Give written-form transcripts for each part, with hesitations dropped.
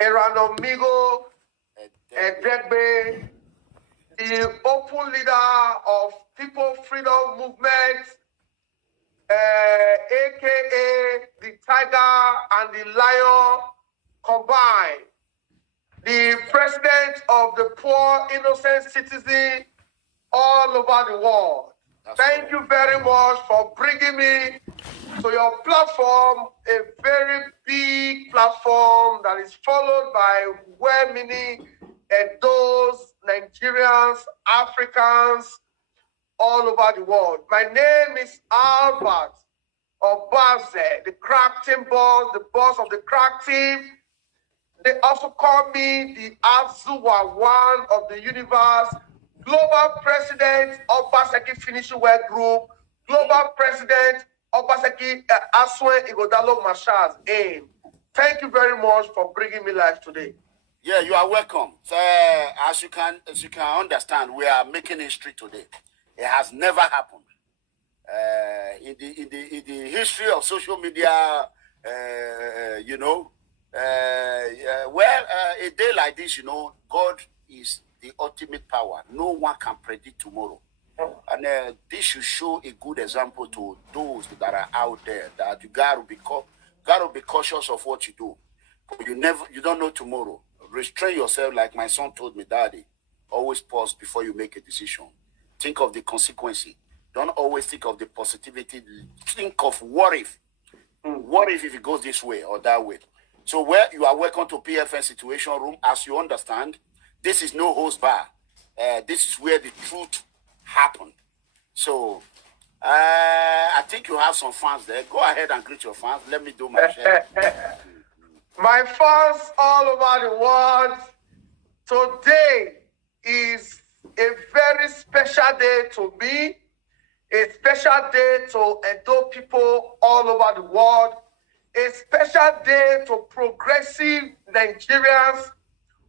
Eranomigho, Edegbe, the open leader of People Freedom Movement, aka the Tiger and the Lion combined, the president of the poor, innocent citizen all over the world. Thank you very much for bringing me to your platform, a very big platform that is followed by well-meaning those Nigerians, Africans, all over the world. My name is Albert Obazee, the crack team boss, the boss of the crack team. They also call me the Azuwa one of the universe, global president of Obaseki Finishing Wear Group, global president of Obaseki Aswe Igodalo Mashaz AIM. Thank you very much for bringing me live today. Yeah, you are welcome. So, as you can understand, we are making history today. It has never happened in the history of social media. A day like this, God is the ultimate power. No one can predict tomorrow, and this should show a good example to those that are out there that you gotta be cautious of what you do. You don't know tomorrow. Restrain yourself, like my son told me, Daddy. Always pause before you make a decision. Think of the consequence. Don't always think of the positivity. Think of what if. What if it goes this way or that way? So where you are welcome to PFN Situation Room. As you understand, this is no host bar. This is where the truth happened. So I think you have some fans there. Go ahead and greet your fans. Let me do my share. My fans all over the world, today is a very special day to me, a special day to Edo people all over the world, a special day to progressive Nigerians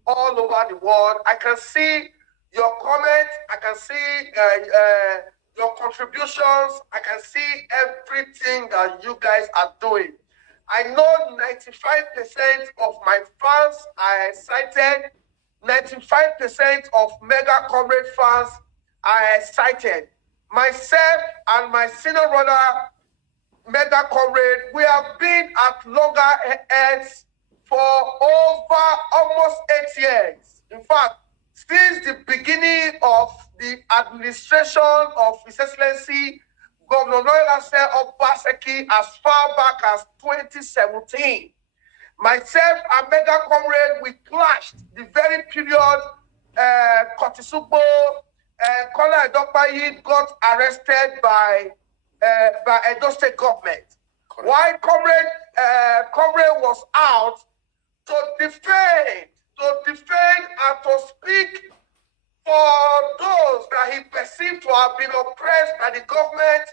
all over the world. I can see your comments, I can see your contributions, I can see everything that you guys are doing. I know 95% of my fans are excited. 95% of Mega Comrade fans are excited. Myself and my senior brother, Mega Comrade, we have been at loggerheads for over almost 8 years. In fact, since the beginning of the administration of His Excellency Governor Noyelase Obaseki as far back as 2017. Myself and Mega Comrade, we clashed the very period Kotisugbo, Kola Edokpayi got arrested by Edo State government. Correct. While Comrade was out to defend and to speak for those that he perceived to have been oppressed by the government.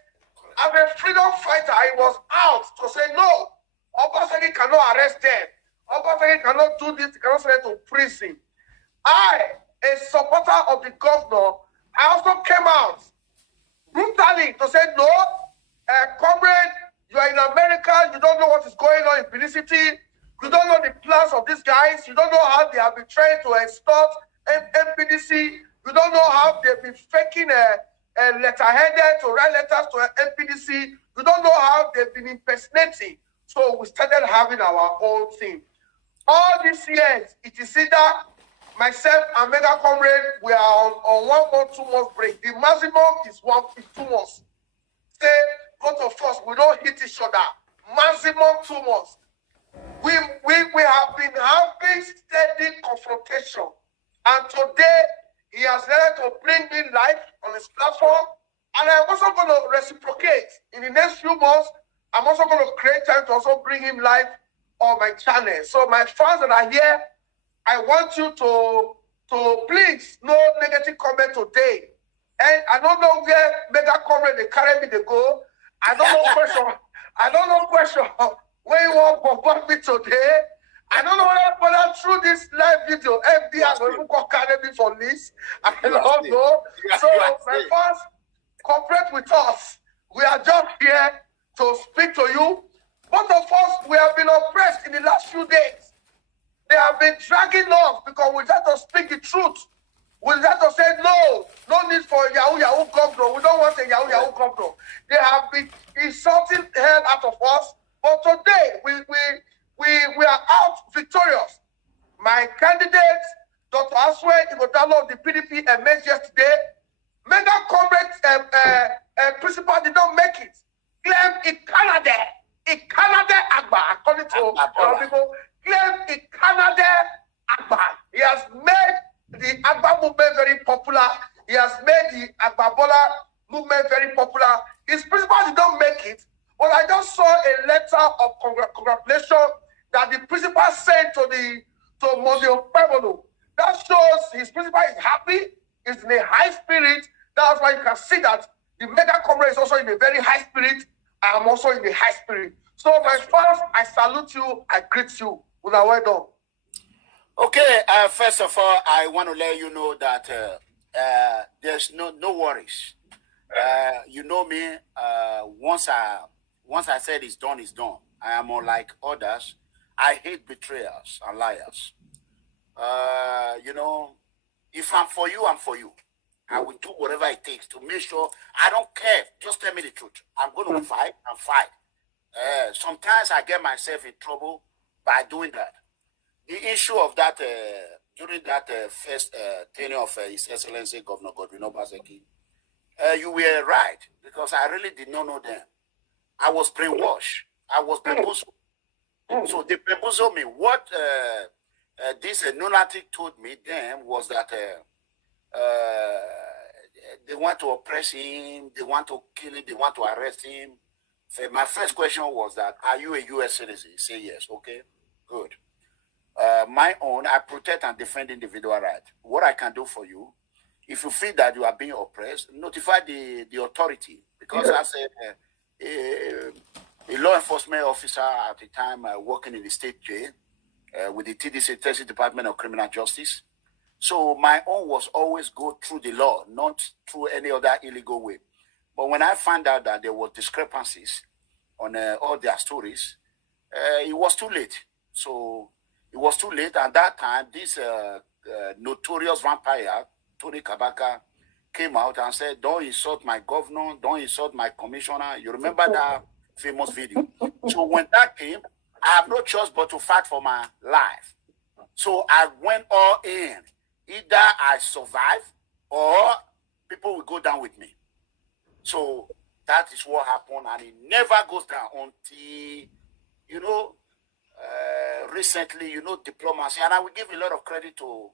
As a freedom fighter, he was out to say, no, Obaseki cannot arrest them. Obaseki cannot do this, he cannot send them to prison. I, a supporter of the governor, I also came out brutally to say, no, comrade, you are in America, you don't know what is going on in Benin City, you don't know the plans of these guys, you don't know how they have been trying to extort MPDC, you don't know how they've been faking a letter-headed to write letters to MPDC, you don't know how they've been impersonating. So we started having our own thing. All these years, it is either myself and Mega Comrade, we are on 1 month, 2 months break. The maximum is 2 months. Say, both of us, we don't hit each other. Maximum 2 months. We have been having steady confrontation. And today, he has learned to bring me live on his platform. And I'm also going to reciprocate. In the next few months, I'm also going to create time to also bring him live on my channel. So my fans that are here, I want you to please, no negative comment today. And I don't know where Mega Comrade they carry me, they go. I don't know question where you want to bombard me today. I don't know whether through this live video, FBI will even carry me for this. I don't know. So my fans, cooperate with us. We are just here to speak to you. Both of us, we have been oppressed in the last few days. They have been dragging us because we try to speak the truth. We try to say, no need for Yahoo governor. We don't want a Yahoo governor. They have been insulting hell out of us. But today, we are out victorious. My candidate, Dr. Aswe Igodalo of the PDP, emerged yesterday. Mega comrade principal did not make it. Claim in Canada, Agba, according to Eranomigho, claim in Canada, Agba. He has made the Agba movement very popular. He has made the Agbabola movement very popular. His principal did not make it, but I just saw a letter of congratulation that the principal sent to Mosio Pebolo. That shows his principal is happy, is in a high spirit. That's why you can see that the mega comrade is also in a very high spirit. I am also in a high spirit. So, my fans, I salute you. I greet you. Well done. Okay. First of all, I want to let you know that there's no worries. You know me. Once I said it's done, it's done. I am unlike others. I hate betrayers and liars. You know, if I'm for you, I'm for you. I will do whatever it takes to make sure. I don't care. Just tell me the truth. I'm going to fight and fight. Sometimes I get myself in trouble by doing that. The issue of that, during that first tenure of His Excellency Governor Godwin Obazee, you were right, because I really did not know them. I was brainwashed. I was bamboozled. So they bamboozled me. What this lunatic told me then was that they want to oppress him, they want to kill him, they want to arrest him. So my first question was that, are you a U.S. citizen? He said yes. Okay, good. My own, I protect and defend individual rights. What I can do for you, if you feel that you are being oppressed, notify the authority. Because as a law enforcement officer at the time, working in the state jail with the TDC, Texas Department of Criminal Justice. So my own was always go through the law, not through any other illegal way. But when I found out that there were discrepancies on all their stories, it was too late. So it was too late. And that time, this notorious vampire, Tony Kabaka, came out and said, don't insult my governor, don't insult my commissioner. You remember that famous video? So when that came, I have no choice but to fight for my life. So I went all in. Either I survive or people will go down with me. So that is what happened, and it never goes down until, you know, recently, you know, diplomacy. And I will give a lot of credit to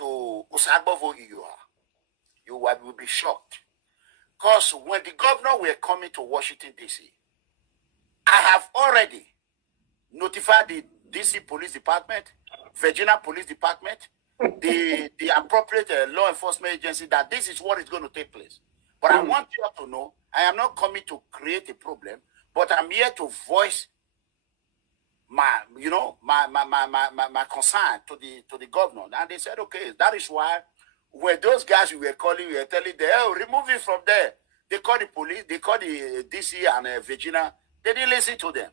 Obazee. You will be shocked. Because when the governor were coming to Washington, D.C., I have already notified the D.C. Police Department, Virginia Police Department, the appropriate law enforcement agency, that this is what is going to take place. But I want you to know, I am not coming to create a problem, but I'm here to voice my concern to the governor. And they said, okay, that is why when those guys we were calling, we were telling them, oh, remove it from there. They called the police, they called the DC and Virginia. They didn't listen to them.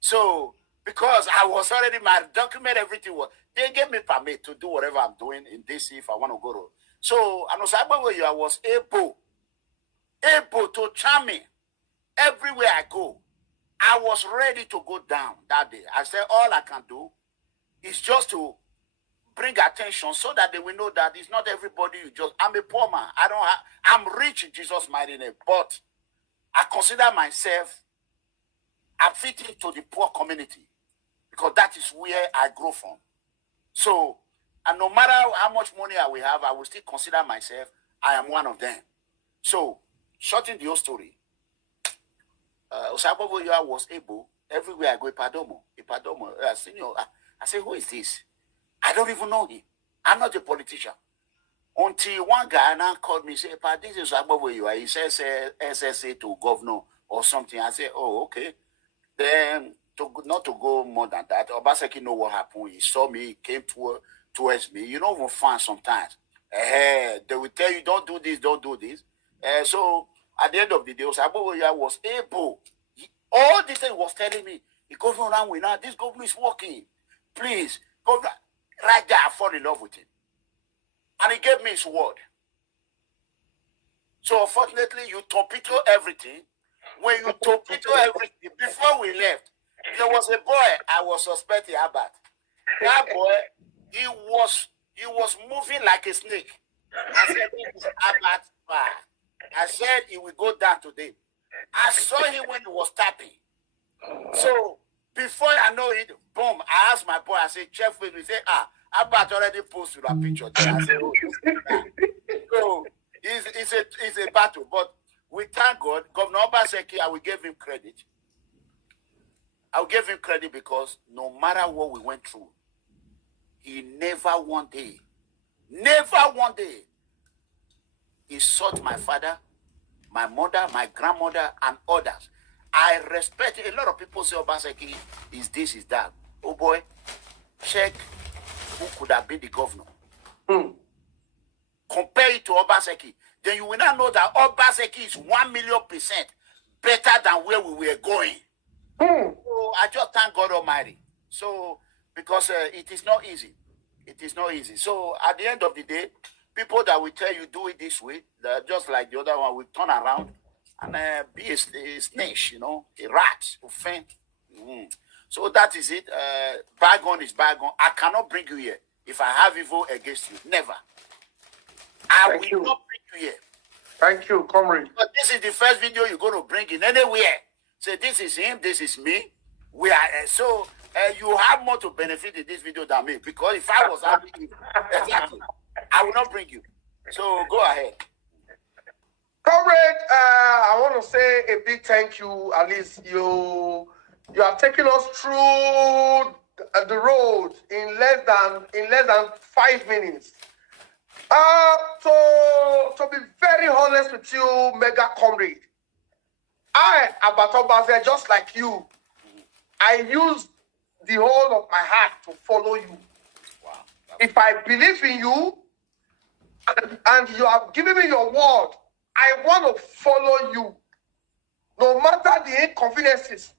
So, because I was already, my document, everything was, they gave me permit to do whatever I'm doing in DC if I want to go to. So, I was able to charm me everywhere I go. I was ready to go down that day. I said, all I can do is just to bring attention so that they will know that it's not everybody you just, I'm a poor man. I'm rich in Jesus' mighty name, but I consider myself, I fit into the poor community because that is where I grow from. So, and no matter how much money I will have, I will still consider myself, I am one of them. So, shorting the whole story, Obazee was able, everywhere I go, Ipadomo, I say, who is this? I don't even know him. I'm not a politician. Until one guy now called me and said, this is Obazee. He says SSA to governor or something. I said, oh, okay. Then, not to go more than that, Obazee know what happened. He saw me, he came towards me. You know, even fun sometimes. They will tell you, don't do this, don't do this. So, at the end of the day, Obazee was able. All the thing was telling me, the governor now, this governor is working. please, governor, right there, I fall in love with him. And he gave me his word. So unfortunately, you torpedo everything. When you torpedo everything, before we left, there was a boy I was suspecting about. That boy, he was moving like a snake. I said, this is Abbat. I said he will go down today. I saw him when he was tapping. So before I know it, boom, I asked my boy, I said, check with me. He said, Abbat already posted a picture there. I said, oh, so it's a battle. But we thank God, Governor Obazee, I will give him credit. I will give him credit because no matter what we went through, he never one day, he sought my father, my mother, my grandmother, and others. I respect it. A lot of people say Obazee is this, is that. Oh boy, check who could have been the governor. Compare it to Obazee. Then you will not know that Obazee is 1,000,000% better than where we were going. So I just thank God Almighty. So, because it is not easy. It is not easy. So, at the end of the day, people that will tell you do it this way, just like the other one, will turn around and be a snitch, you know, a rat, a faint. So, that is it. Bygone is bygone. I cannot bring you here if I have evil against you. Never. I will not bring you here. Thank you, comrade. But this is the first video you're going to bring in anywhere. Say, this is him, this is me. We are so you have more to benefit in this video than me, because if I was having you, exactly, I will not bring you. So go ahead. Comrade, I want to say a big thank you. At least you have taken us through the road in less than 5 minutes. To be very honest with you, mega comrade, I, Obazee, just like you, I use the whole of my heart to follow you. Wow. If I believe in you and you have given me your word, I want to follow you. No matter the inconveniences,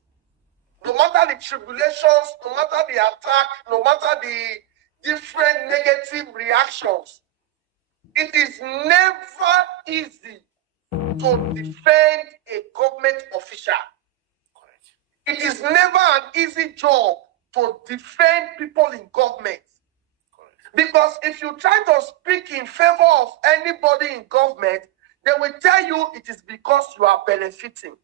no matter the tribulations, no matter the attack, no matter the different negative reactions, it is never easy to defend a government official. Correct. It is never an easy job to defend people in government. Correct. Because if you try to speak in favor of anybody in government, they will tell you it is because you are benefiting.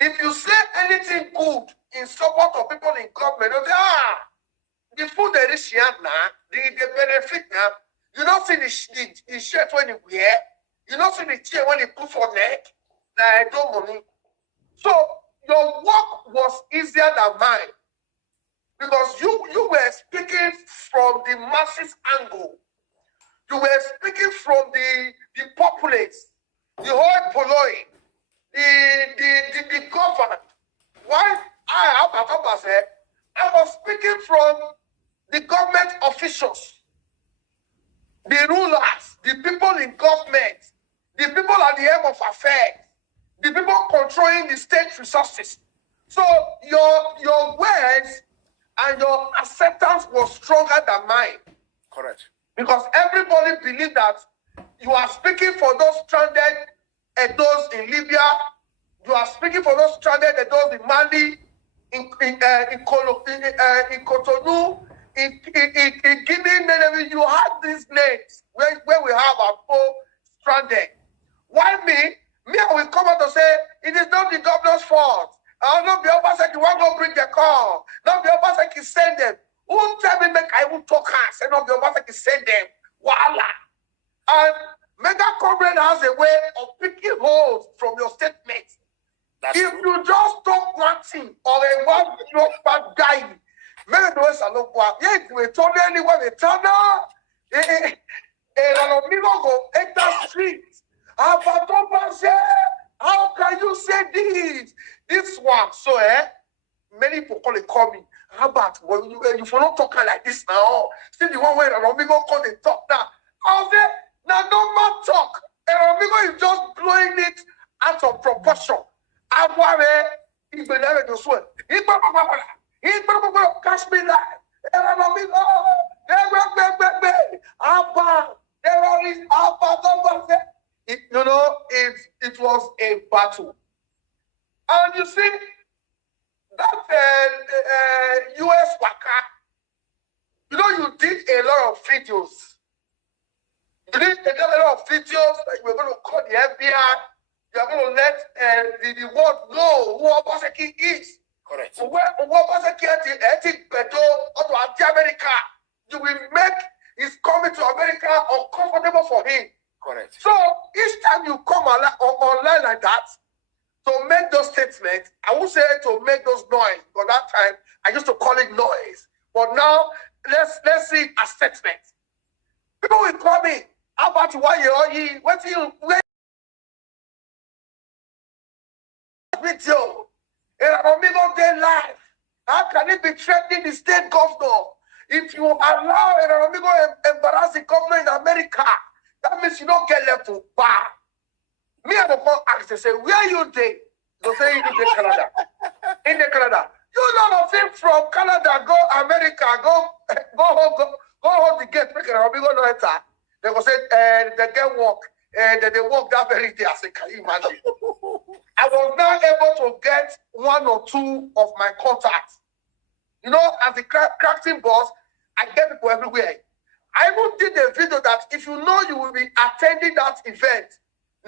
If you say anything good in support of people in government, they'll say, the food they reach here now, they benefit now. You don't see the shirt when you wear. You don't see the chair when you put for neck. I don't money. So your work was easier than mine. Because you were speaking from the masses angle. You were speaking from the populace, the whole polloi, the government. While I was speaking from the government officials, the rulers, the people in government, the people at the helm of affairs, the people controlling the state resources. So your words and your acceptance was stronger than mine. Correct. Because everybody believed that you are speaking for those stranded those in Libya, you are speaking for those stranded those in Mali, in Cotonou, in Guinea. You had these names where we have our poor stranded. Why me? I will come out to say it is not the governor's fault. I'll not be Obazee won't go bring the call. Not be Obazee send them. Who tell me make I will talk us and not be Obazee send them. Voila. And Mega Comrade has a way of picking holes from your statements. If you just talk one thing or a one bad guy, maybe those are not what. Yeah, we told anyone they turn out. Eranomigho go enter street. Obazee, how can you say this? This one, so many people call me. How about when you for not talking like this now? See the one where Eranomigho call the talk now. I'll say now normal talk. Eranomigho is just blowing it out of proportion. He's going to catch me live. Eranomigho, Abba, terrorist, Abba, it was a battle. And you see, that US waka, you did a lot of videos. You did a lot of videos that you were going to call the FBI. You are going to let the world know who Obazee is. Correct. America, you will make his coming to America uncomfortable for him. Correct. So each time you come online like that, to make those statements, I would say to make those noise. But that time, I used to call it noise. But now, let's see it as statements. People will call me, how about you? What do you video? Eranomigho Day Live. How can it be threatening the state governor? If you allow Eranomigho embarrass the governor in America, that means you don't get left to bar. Me and the phone ask, they say, where you dey? They say, you dey Canada. In the Canada. You know nothing from Canada, go America, go hold the gate, make Eranomigho no enter. They go say, they get work. They work that very day. I say, can you imagine? I was now able to get one or two of my contacts. As the crafting boss, I get people everywhere. I even did a video that if you know you will be attending that event,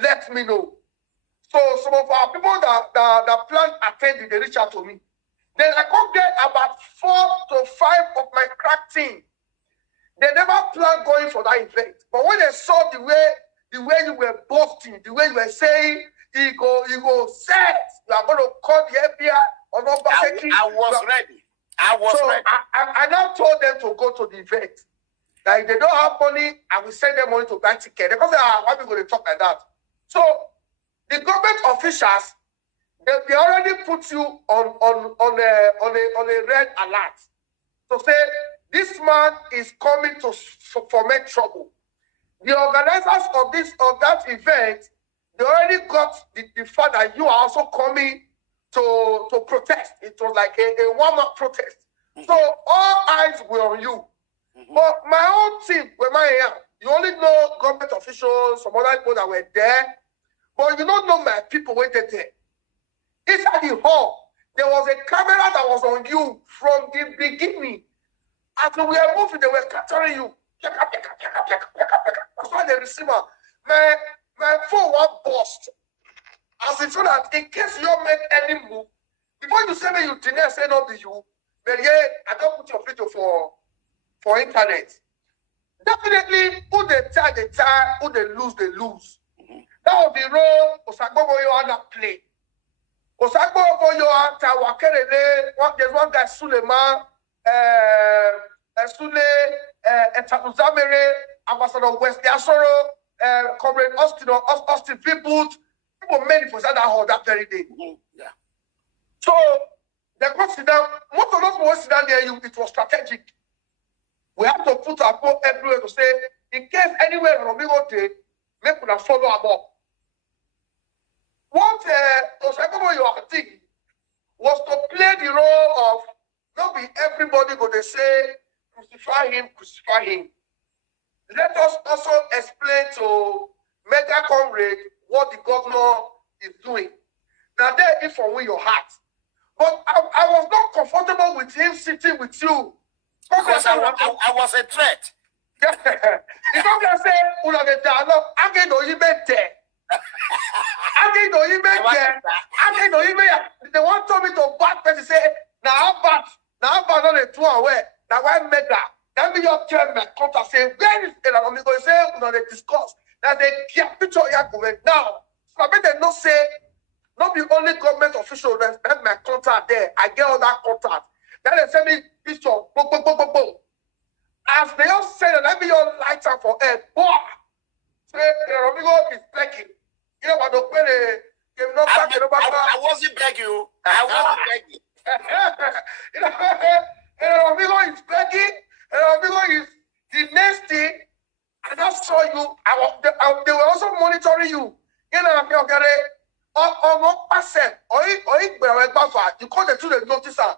let me know. So some of our people that plan attending, they reach out to me. Then I come get about 4 to 5 of my crack team. They never planned going for that event. But when they saw the way you were boasting, the way you were saying, you go set, you are going to call the FBI or not. I was ready. I was ready. I now told them to go to the event. That if they don't have money, I will send them money to buy ticket. Because why are we going to talk like that? So the government officials, they already put you on a red alert to say this man is coming to foment trouble. The organizers of that event, they already got the fact that you are also coming to protest. It was like a warm-up protest. Mm-hmm. So all eyes were on you. Mm-hmm. But my own team, you only know government officials, some other people that were there, but you don't know my people waited there. Inside the hall, there was a camera that was on you from the beginning. As we were moving, they were capturing you. That's why the receiver, my phone was bust. As if so that in case you don't make any move, before you say me you deny, say not be you, but yeah, I don't put your video for internet. Definitely, who they tie, who they lose, they lose. Mm-hmm. That was the role Osagbogo Yohana play. Osagbogo Yohana, there's one guy, Suleiman, Sule, Etanuzamere, Ambassador Wesley Asoro, Comrade Austin people many for that hall that very day. Mm-hmm. Yeah. So they go sit down. Most of those who sit down there, it was strategic. We have to put our phone everywhere to say, in case anywhere Eranomigho Day, make una follow up. What Osagbogo Yohana thing was to play the role of not be everybody go to say crucify him. Let us also explain to Mega Comrade what the governor is doing. Now there is for win your heart. But I was not comfortable with him sitting with you. Because I was a threat. You don't just say, I'm going to even there. They want to me to bad person say, now bad on the 2 away. Now why make that? Then be your chairman come to say, where is Eranomigho? Say, they discuss. That they get picture here going now. So I bet they not say, not the only government official that have my contact there. I get all that contact. Then they send me picture, boom. As they all say that, let me all light up for air. Boah! Say, Eranomigho is begging. You know what? I wasn't begging. I wasn't begging. Eranomigho is begging. Eranomigho is the next thing. And I saw you. They were also monitoring you. You know, you call the to the noticer.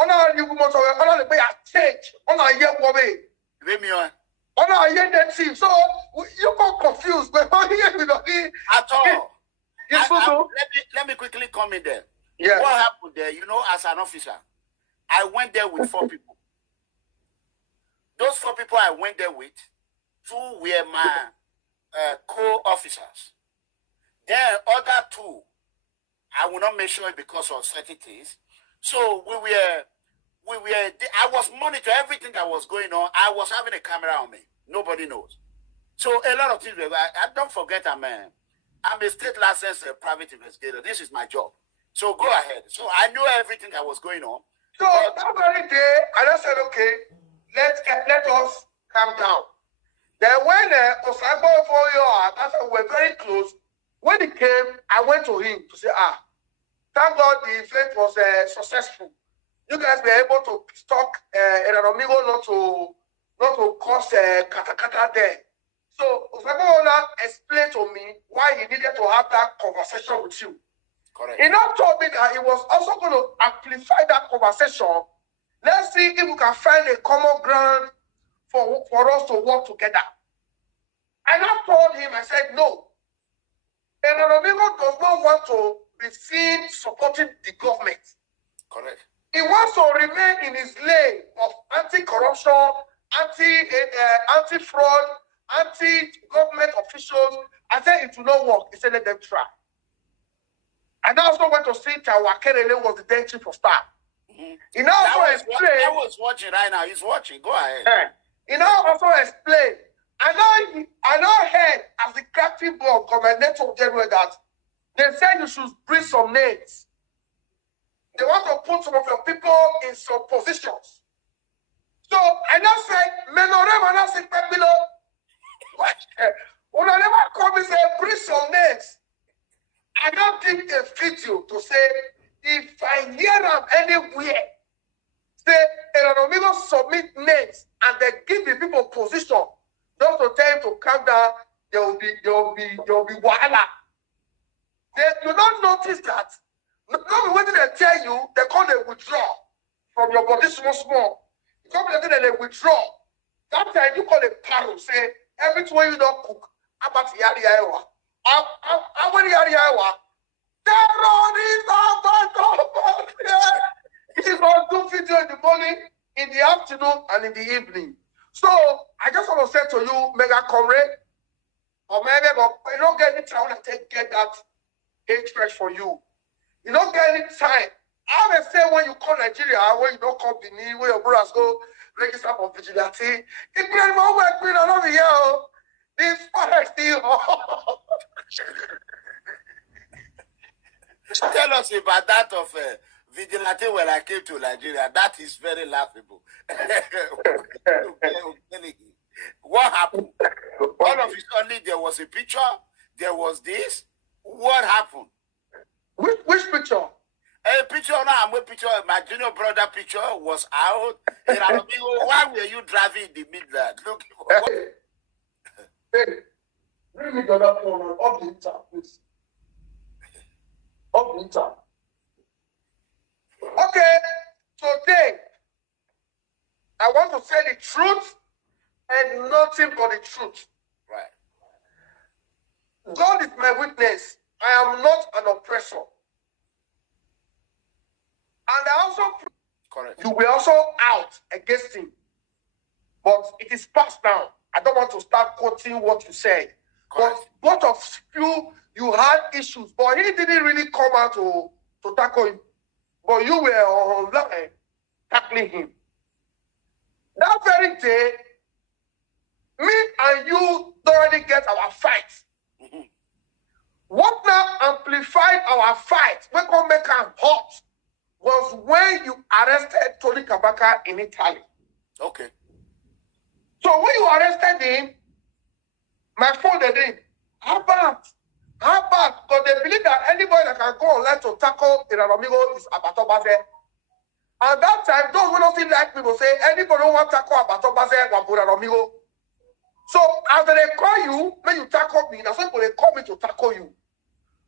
Ona you must have ona the a change. Ona ye wobe. Ona ye the team. So you got confused. But At all. Let me quickly come in there. Yes. What happened there? You know, as an officer, I went there with 4 people. Those 4 people I went there with, 2 were my co-officers. Then other 2, I will not mention it because of certain things. So I was monitoring everything that was going on. I was having a camera on me. Nobody knows. So a lot of things. I don't forget I'm a state licensed private investigator. This is my job. So go ahead. So I knew everything that was going on. So that very day, I just said, okay, let us calm down. Then when Osagbo for you, we're very close. When he came, I went to him to say, thank God the event was successful. You guys were able to stop Eranomigho not to cause kata there. So Osagbo explained to me why he needed to have that conversation with you. Correct. He now told me that he was also going to amplify that conversation. Let's see if we can find a common ground for us to work together. I now told him, I said, no. Eranomigho does not want to be seen supporting the government. Correct. He wants to remain in his lane of anti-corruption, anti-fraud, anti-government officials. I said it will not work. He said, let them try. And I also went to see Tawakerele was the then chief of staff. Mm-hmm. He now also explained. I was watching right now. He's watching. Go ahead. He now also explained. I now heard as the crafty board government network general that they said you should bring some names. They want to put some of your people in some positions. So I now said, Menorem, and I said, Pepino, what? When I never come and say, bring some names. I don't think a video to say, if I hear them anywhere, say, Eranomigho submit names and they give the people position, just to tell you to calm down, there will be wahala. They do not notice that. Not when they tell you, they call they withdraw from your body small. You come to they withdraw. That time you call a paro, say, everything you don't cook, about yari yawa. I want yari yawa. He's going to do video in the morning, in the afternoon, and in the evening. So I just want to say to you, mega comrade, or maybe you don't get any time to get that age fresh for you. You don't get any time. I always say when you call Nigeria, when you don't come Benin, where your brothers go register for vigilante, it's pretty more work we don't over here. This forest still. Tell us about that of vigilante when I came to Nigeria. That is very laughable. What happened? All of it only there was a picture. There was this. What happened? Which picture? A picture now. My picture. My junior brother picture was out. And I mean, why were you driving in the Midland? Look. Hey, bring me the other phone up the internet, please. Up the internet. Okay, today I want to say the truth and nothing but the truth. Right. God is my witness. I am not an oppressor. And I also correct. You were also out against him. But it is past now. I don't want to start quoting what you said. Correct. But both of you had issues, but he didn't really come out to tackle him. But you were online tackling him. That very day, me and you already get our fight. Mm-hmm. What now amplified our fight, we can make him hot, was when you arrested Tony Kabaka in Italy. Okay. So when you arrested him, my phone they did. How bad? Because they believe that anybody that can go online to tackle Eranomigho is Obazee. At that time, those who don't feel like me will say, anybody who want to tackle Obazee will put Eranomigho. So after they call you, when you tackle me, that's why they call me to tackle you.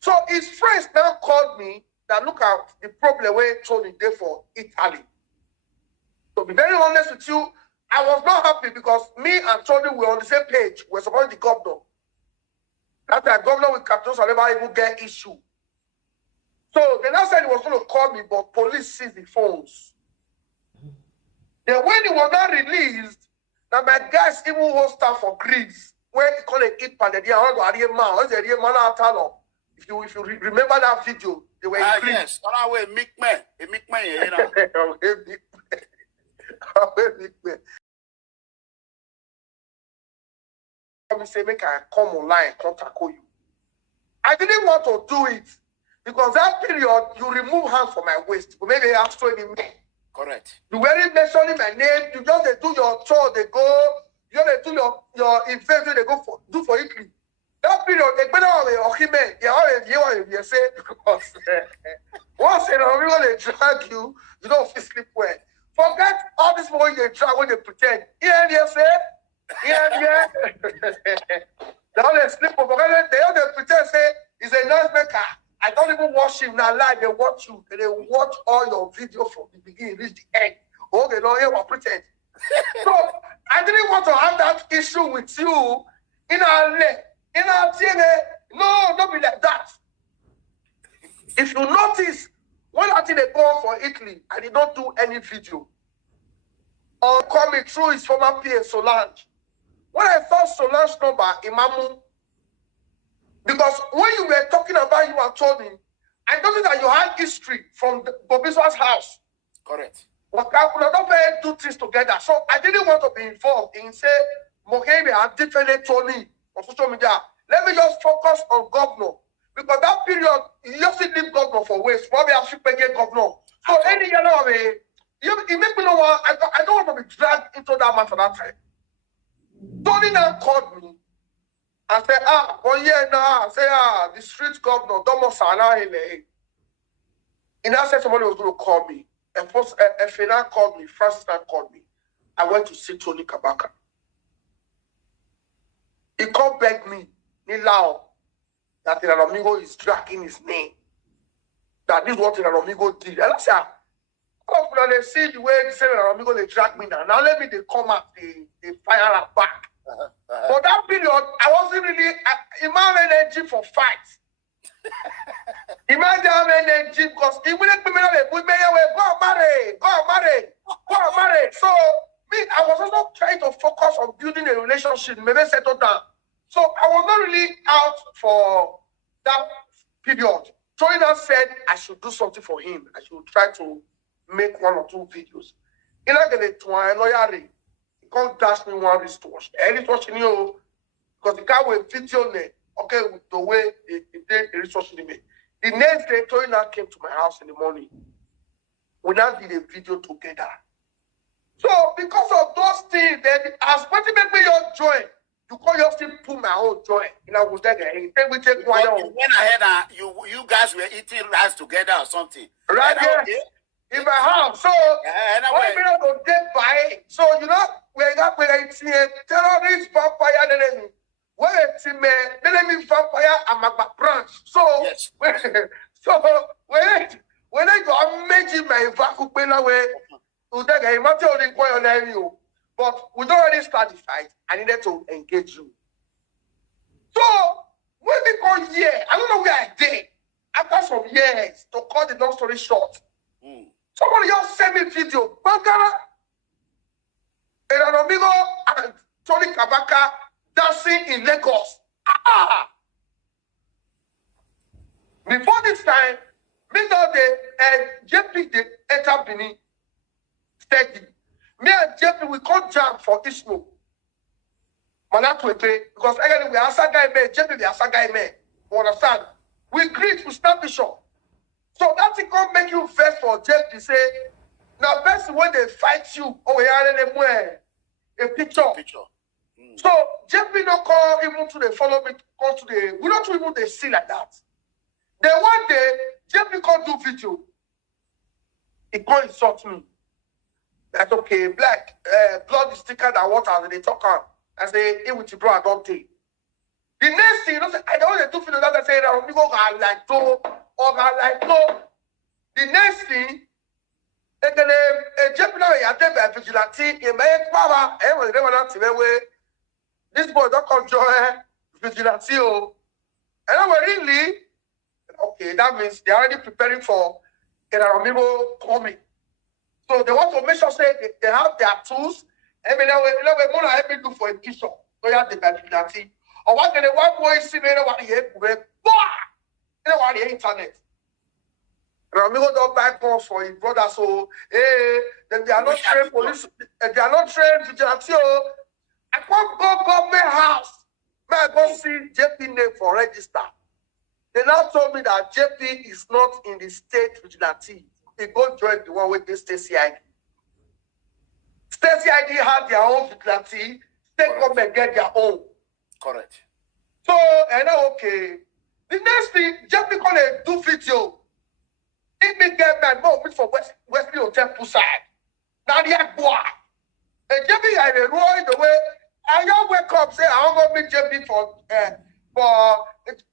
So his friends now called me that look at the problem where Tony did for Italy. To be very honest with you, I was not happy because me and Tony were on the same page. We're supporting the governor. That time, governor with Captain Saleva even get issue. So they now said he was going to call me, but police seized the phones. Then when he was not released, now my guys even hold stand for Greece, where he called it Pandia. If you remember that video, they were in Greece. Yes, on our way, Mick Man, you know. Me say, make I come online, contact you. I didn't want to do it because that period you remove hands from my waist. Maybe I have to me. Correct. You weren't mentioning my name. You just they do your chore, they go. You just they do your event, they go do for Italy. That period, they better have a hockey man. They always you say because once they drag you, you don't feel sleep well. Forget all this money they drag when they pretend. Here they say. Yeah. They always sleep over. They always pretend say he's a noise maker. I don't even watch him now live. They watch you. They watch all your videos from the beginning reach the end. Oh, they don't hear what pretend. So I didn't want to have that issue with you in our DNA. No, don't be like that. If you notice, when I think they go on for Italy, I did not do any video. Or call me through his former PA Solange. When I found Solange's number, Imamu, because when you were talking about you and told me, I noticed that you had history from Bobiswa's house. Correct. But I could not do things together. So I didn't want to be involved in say, Mokebe and differently told me on social media. Let me just focus on governor. Because that period, you just leave governor for waste. Probably I should pay governor. So any other way, you make me know what I don't want to be dragged into that matter that time. Tony now called me and said, 1 year now, say, the street governor, Domo Sana, he now said somebody was going to call me. And first, Efena called me, Francis called me. I went to see Tony Kabaka. He called back me, Nilao, that Eranomigho is dragging his name. That this is what Eranomigho did. And I said, they see the way they say Eranomigho, they drag me now. Now let me, they come out, they fire up back. For that period, I wasn't really, imagine energy for fights. Imagine energy because even if we go marry. So me, I was also trying to focus on building a relationship, maybe settle down. So I was not really out for that period. Toyina said I should do something for him. I should try to make 1 or 2 videos. In I get it to my lawyer. He can't dash me one wristwatch. Any wristwatch in you because the guy will video me. Okay, with the way he did the wristwatch in me. The next day, Toyina came to my house in the morning. We now did a video together. So because of those things, then as much as make me your joy, you call your still put my own joy. And I was there. We take one. You went ahead and you guys were eating rice together or something. Right there. In my house. So I don't go dead by it. So you know, when I see a terrorist vampire enemy. When it's me, enemy vampire and my branch. So yes. when I go imagine my vacuum way, but we don't already start the fight. I needed to engage you. So when we go here, I don't know where I did. After some years, to cut the long story short, somebody just sent me video. Bangara, Eranomigho and Tony Kabaka dancing in Lagos. Before this time, me know the JP they enter Benin steady. Me and JP we can't jam for Isno. Because again we are guy man, JP we are guy man. You understand? We greet, we snap picture. So that thing can't make you vex for JP say, now best when they fight you, a picture. So JP don't call even to the follow me, call to the we don't even they see like that. Then one day, JP can't do video. He can't insult me. That's okay, black, blood is thicker than water, and they talk on. I say, hey, with your bro, I don't take. The next thing, you know, I don't want to do video that I say that we go like to or like no. The next thing, Ekene ejepina ya debe vigilante e me power e we dey want to we this boy don't come join vigilante o. And we really okay, that means they're already preparing for Eranomigho coming. So they want to make sure say they have their tools. And we want to help me do for a kitchen. So you have the vigilante. Or what can the one boy see me what he had you know what the internet. Eranomigho don't buy calls for his brother, so then they are not trained police, they are not trained vigilante. I can't go government house. May I go see JP name for register. They now told me that JP is not in the state vigilante. He go join the one with the state CID. State CID have their own vigilante. State government get their own. Correct. So, and okay. The next thing, JP call a do video. If me get mad, go meet for Wesley Hotel side. Now the boy. And JP I dey roll the way. I don't wake up say I want to meet JP for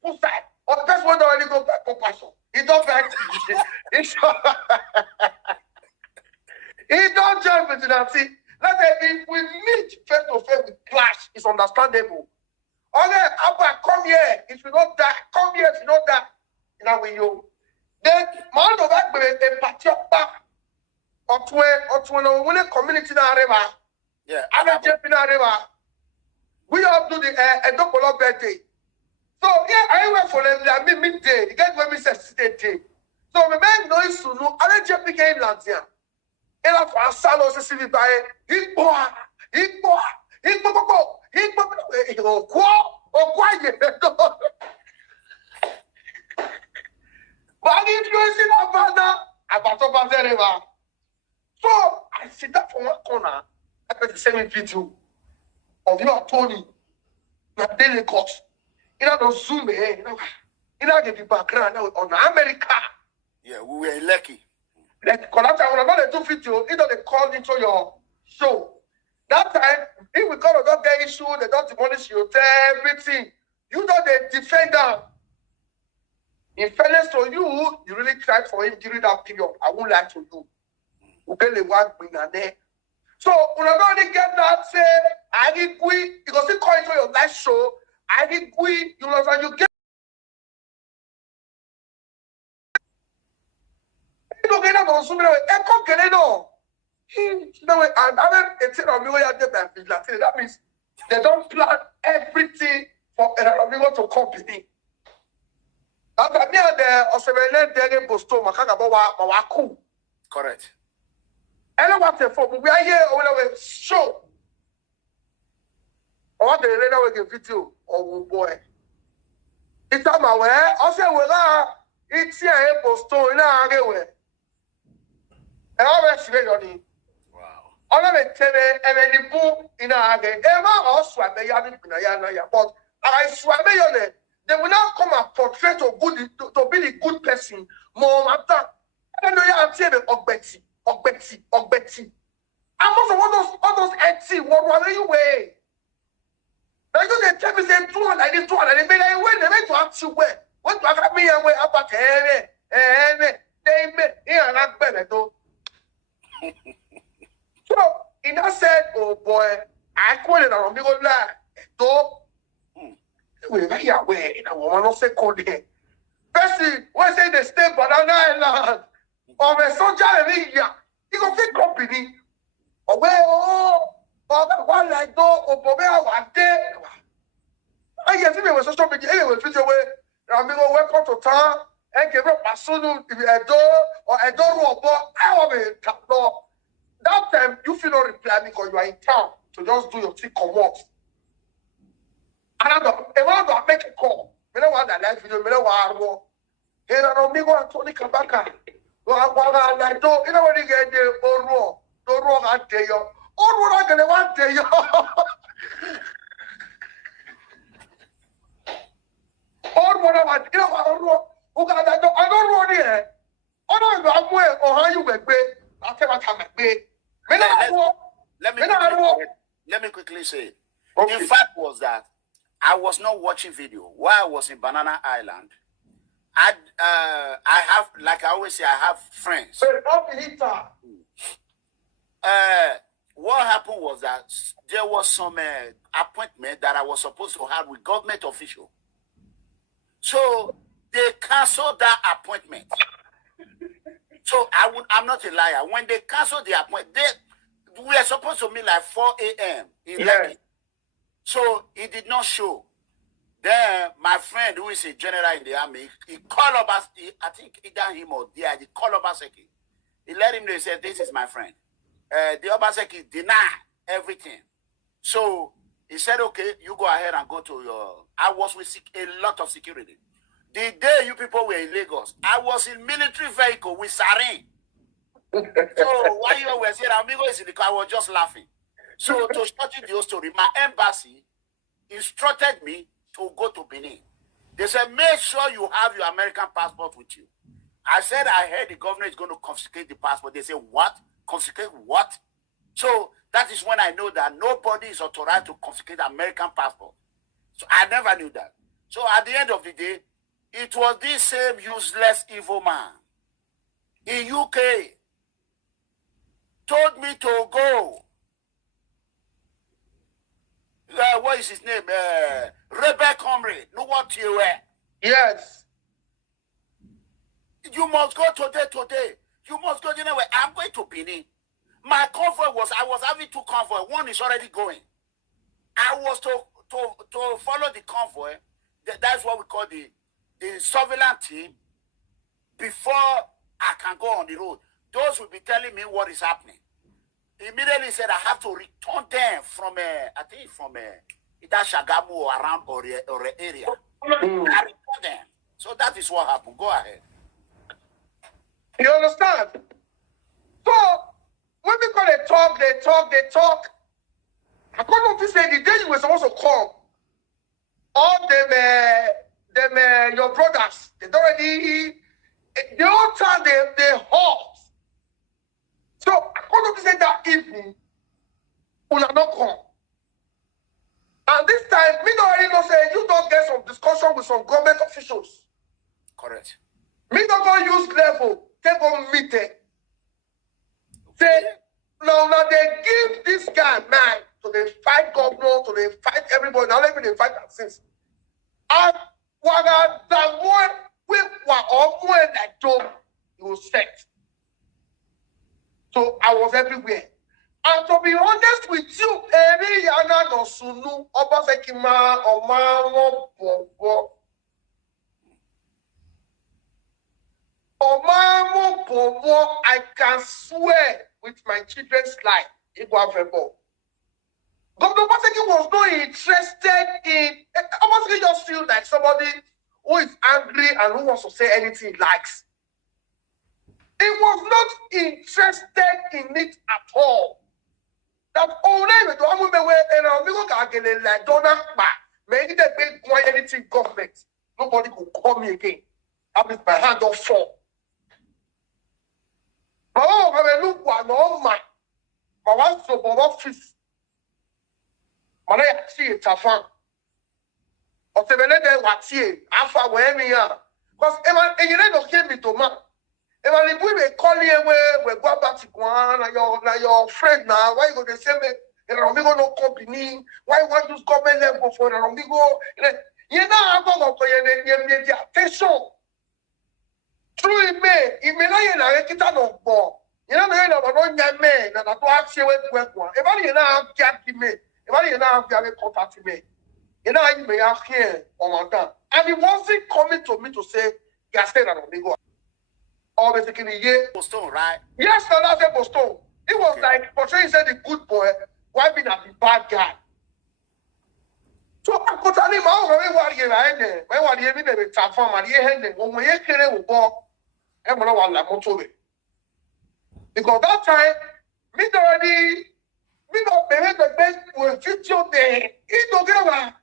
poolside. Or the person don't already go back compassion. He don't back. He don't join vigilante. Let's say if we meet face to face with clash, it's understandable. Okay, Abba, come here. If you don't die, come here. If you don't die, you know we you. Then man of that be a party back. Or to community na river. Yeah. I'm a JP na river. We all do the Edokolo birthday. So yeah, I went for them. I mean midday. You get when we say day. So my man knows to know. I let JP get in Lantia. And I for Salo se sivi by. He go. But if you see that banner, about over there. So I sit down for one corner. I got the same video of you and Tony. You are daily course. You know, don't zoom here. You know, get the background now on America. Yeah, we were lucky. Like, when I do video, you know, they called into your show. That time, if we call don't get issue, they don't demolish your hotel, everything. You know, they defend them. In fairness to you, you really cried for him during that period. I won't lie to you. So, when I don't get that, say, I agree, because you call into your live show, I agree, you know, you get. You don't get that on Zoom, I can't get it all. And that means they don't plan everything for Eranomigho to company. After me and the Australian Dele Bosto, Makabawa, Correct. and what for we are here on our show. Or what the radio video, oh boy. It's time aware, also, it's here Bosto in our way. And always ready. All of it, and the book in our game. Emma also, I may have but I swear they will not come and portray to be the good person. More after, I don't know you say the Obazee. I'm also all those empty. What are you way? Now you they tell me say 200, 200. They may win. They may to ask you where. What do I got me and where up at they may here not better though. So, in that said, oh boy, I call it Eranomigho lie. So, we're very aware, you know, we're not say code here. Firstly, when say they stay Banana Island, or a soldier in India, you go fit company, or where, one like though, or one day. I guess if it was social media, it was video where Eranomigho welcome to town, and give up a son, if you a door, or a door, I want to talk. That time, you feel not reply because you are in town to just do your thing, come out. And I don't make a call. I don't want that live video. I don't want to Eranomigho and Tony Kabaka. You know what you get there? Oh, no, I tell you. Oh, no, I'm going to want to tell you. Oh, what about you know what? I don't want it. Oh, no, I'm where or how you make me. I'll tell what time I make. Let me quickly say, okay. The fact was that I was not watching video. While I was in Banana Island, I have, like I always say, I have friends. What happened was that there was some appointment that I was supposed to have with government official. So they canceled that appointment. So I'm not a liar. When they canceled the appointment, we were supposed to meet like 4 a.m. in Lekki. So he did not show. Then my friend, who is a general in the army, he called Obazee. I think either him or he called Obazee. He let him know. He said, "This is my friend." The Obazee denied everything. So he said, "Okay, you go ahead and go to your." I was with a lot of security. The day you people were in Lagos, I was in military vehicle with Sarin. So while you were saying Eranomigho is in the car, I was just laughing. So to short you the whole story, my embassy instructed me to go to Benin. They said, make sure you have your American passport with you. I said, I heard the governor is going to confiscate the passport. They said, what? Confiscate what? So that is when I know that nobody is authorized to confiscate American passport. So I never knew that. So at the end of the day, it was this same useless evil man in UK told me to go. What is his name? Rebel Comrade. Know what you were? Yes. You must go today. You must go. You know where? I'm going to Benin. My convoy I was having 2 convoys. One is already going. I was to follow the convoy. That's what we call the surveillance team. Before I can go on the road, those will be telling me what is happening. Immediately said I have to return them from I think from either Shagamu or around or area. I return them. So that is what happened. Go ahead. You understand? So when people they talk. I couldn't to say the day you were supposed to come, all them your brothers, they already the whole time they halt. So I couldn't say that evening, will not come. And this time, me already know say you don't get some discussion with some government officials. Correct. Me don't go use level, take on meeting. Say, now they give this guy man to the fight governor, to the fight everybody. Now let me fight that since. And what that one we were all when I told you set. So I was everywhere. And to be honest with you, every yana no sunu Obazee ma omamo bobo. Omamo bobo, I can swear with my children's life, it was very bold. Governor Obazee was not interested in. Obazee just feel like somebody who is angry and who wants to say anything he likes. He was not interested in it at all. That only with Eranomigho can like Donald back. Maybe they pay anything government. Nobody could call me again. That means my hand don't fall. Oh, I look one on my one so office. Man, I see it a fan. Or the minute what's here, after where me are. Because you never came me to man. If we may call you we go back to Guan, your friend now, why you go the same Eranomigho no company? Why you want to use government level for Eranomigho? You know, I'm going to the attention. True, it may not get no more. You know, I don't know man, and I don't have to work one. If I didn't have to me, if I didn't have to contact me, you know, I may have here on my time. And it wasn't coming to me to say, Gaston Eranomigho. Or basically, yeah. Boston, right? Yes, that's a Boston. It was like portraying said the good boy, while being the bad guy. So I could tell him how we were here. When we were here, we transform and he had when we came we go, and we were like motor. Because that time, me already, me not be the best will future there. He don't get over.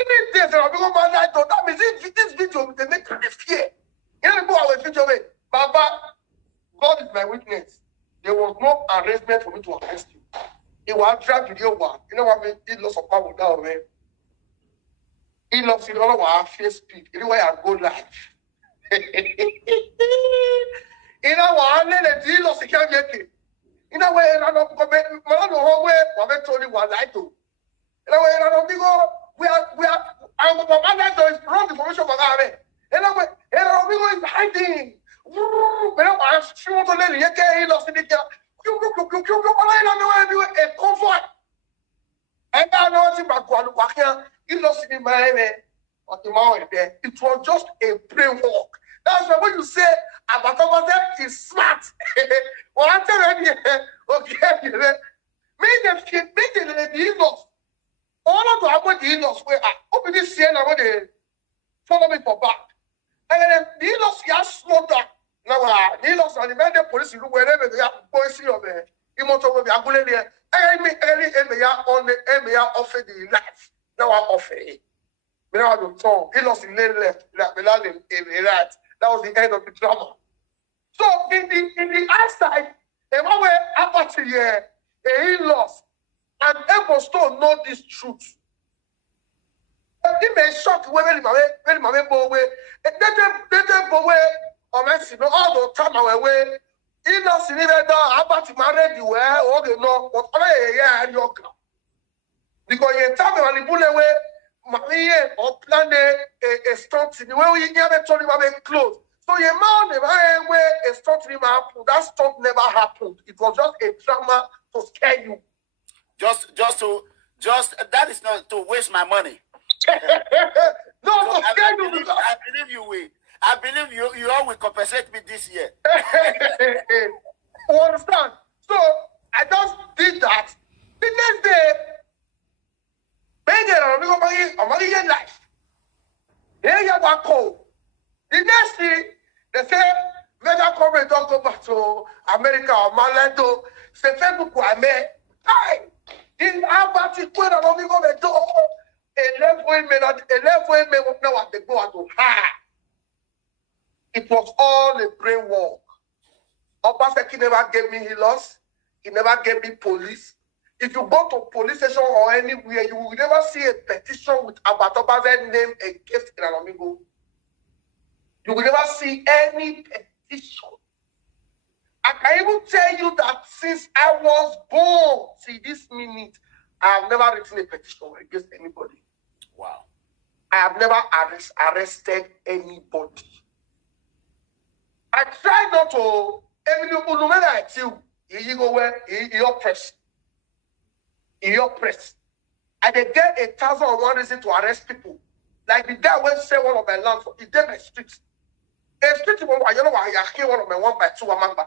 Even this, I'm going to that means if this video they make the fear. You know, go our future way. Baba, God is my witness. There was no arrangement for me to arrest you. It was a drag video one. You know what I mean? He lost of power down there. He lost it all of our face speed. Anyway, I go live. Ina wa ane le di lo si kan yeke. Ina we Eranomigho me mala no ho we wa me toli wa laito. Ina we Eranomigho we are our mama is wrong information for that. Ina we Eranomigho is hiding. Pero wa shi mo to le yeke he lo si dikia. A convoy. And I know what about Guadalupe. He lost in my it was just a brain walk. That's why when you say about Obazee is smart. Well, I'm telling you, okay, make the in-laws. All of the about the in-laws where I open this year and I want to follow me for back. And then the in-laws just slowed down. Now, the in-laws and the men, the police, wherever they are, boys, Imoto will be a good idea. Early offer the life. Now I offer it. Now I don't talk. He lost in left, like in right. That was the end of the drama. So in the outside, in one way, after he lost. And able to know this truth. He may shock when my boy, and then boy, or Messi, all the time away. He lost in even though about married you all the know what I your because you tell me when the bullet way Marie or plan a stunt in the way we never told him about clothes. So your man never way a stunt in happened. That stunt never happened. It was just a drama to scare you. Just that is not to waste my money. No, so to scare you because I believe you will. I believe you all will compensate me this year. You understand? So I just did that. The next day, I'm life. Here you are cold. The next thing, they say, mega corporate don't go back to America or Malando. Say Facebook I made. Hi! In Abati Queen and Omigo the door. 11 women now at the go to ha. It was all a brain walk. Obazee never gave me healers. He never gave me police. If you go to police station or anywhere, you will never see a petition with about Obazee name against Eranomigho. You will never see any petition. I can even tell you that since I was born, see this minute, I have never written a petition against anybody. Wow. I have never arrested anybody. I try not to, no matter I tell you go where you oppress. You oppress. And they get 1,001 reason to arrest people. Like the guy went say one of my land, he did my street. A street, you know why I kill one of my 1 by 2 among them.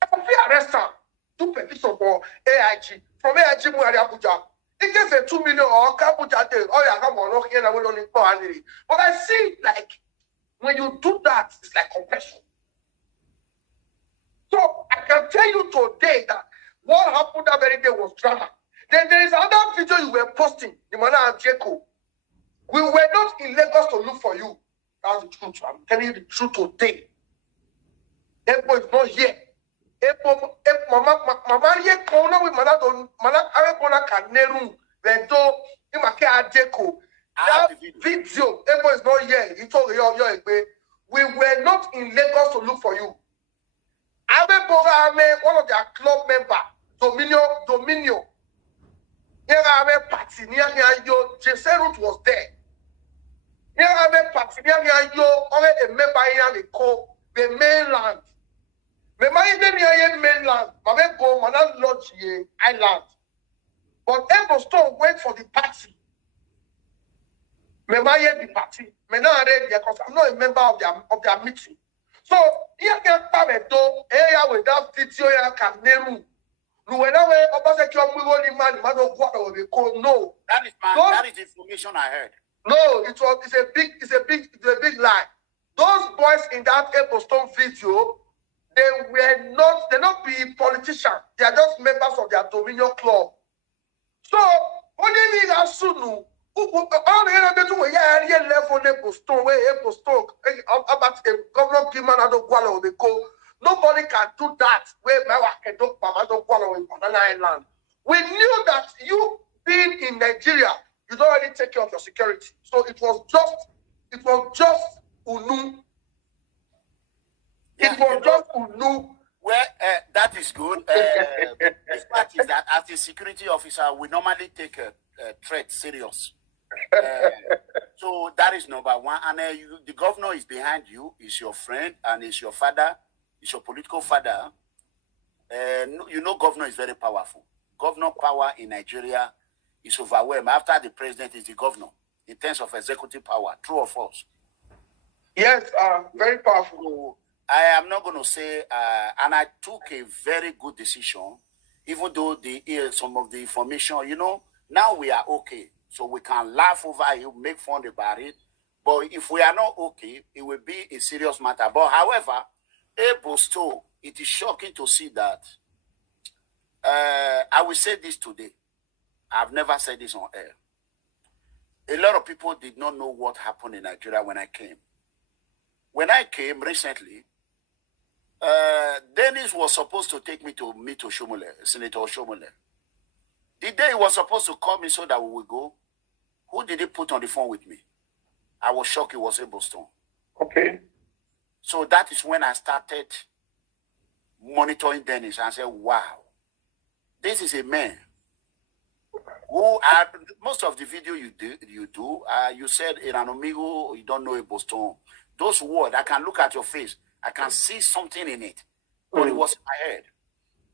I can arrest him. Do petition for AIG. From AIG, Abuja. It gets a 2 million or Abuja. Oh, yeah, come on, okay, I will only go. But I see, like, when you do that, it's like compression. So I can tell you today that what happened that very day was drama. Then there is another video you were posting, the man and Jacob. We were not in Lagos to look for you. That's the truth. I'm telling you the truth today. Epo is not here. Mama ye kona with mana kona kaneru vendo imake Jacob. That video, Epo is not here. He told you, we were not in Lagos to look for you. One of their club members, Dominion. Here I party near yo. Jesse Root was there. Here I party near yo. Only a member here the mainland. Member near mainland. Mama go mana lodge island. But Evo Stone went for the party. Member here the party. Me not ready because I'm not a member of their meeting. So here can come a door area without video here can name. No, that is information I heard. No, it's a big lie. Those boys in that Stone video, they're not be politicians. They are just members of their Dominion club. So what do you mean soon? Nobody can do that where Banana Island. We knew that you being in Nigeria, you don't really take care of your security. So it was just Unu. Yeah, It was just Unu. Well, that is good. The fact is that as a security officer, we normally take a threat serious. So that is number one. And the governor is behind you, is your friend, and is your father, is your political father. You know, governor is very powerful. Governor power in Nigeria is overwhelmed. After the president is the governor in terms of executive power. True or false? Yes, very powerful. So, I am not going to say, and I took a very good decision, even though some of the information, you know, now we are okay. So we can laugh over it, make fun about it. But if we are not okay, it will be a serious matter. But however, still, it is shocking to see that. I will say this today. I've never said this on air. A lot of people did not know what happened in Nigeria when I came. When I came recently, Dennis was supposed to take me to meet Oshomole, Senator Oshomole. The day he was supposed to call me so that we would go, who did he put on the phone with me? I was shocked it was Boston. Okay. So that is when I started monitoring Dennis and said, wow, this is a man who most of the video you do, you said Eranomigho, you don't know a Boston. Those words, I can look at your face. I can see something in it. But it was in my head.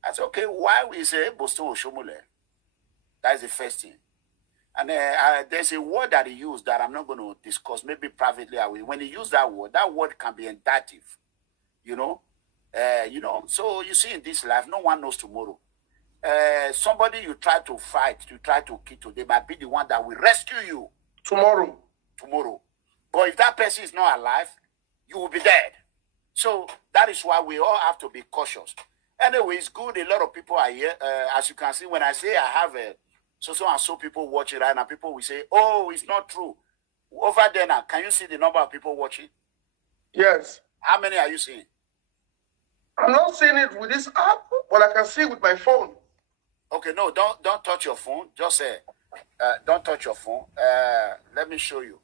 I said, okay, why we say Boston Oshomole? That is the first thing. And there's a word that he used that I'm not going to discuss. Maybe privately I will. When he used that word can be indicative. You know? So you see in this life, no one knows tomorrow. Somebody you try to fight, you try to kill today, might be the one that will rescue you tomorrow. But if that person is not alive, you will be dead. So that is why we all have to be cautious. Anyway, it's good. A lot of people are here. As you can see, when I say I have so and so people watching right now, people will say, oh, it's not true. Over there now, can you see the number of people watching? Yes. How many are you seeing? I'm not seeing it with this app, but I can see it with my phone. Okay, no, don't touch your phone. Just say, don't touch your phone. Let me show you.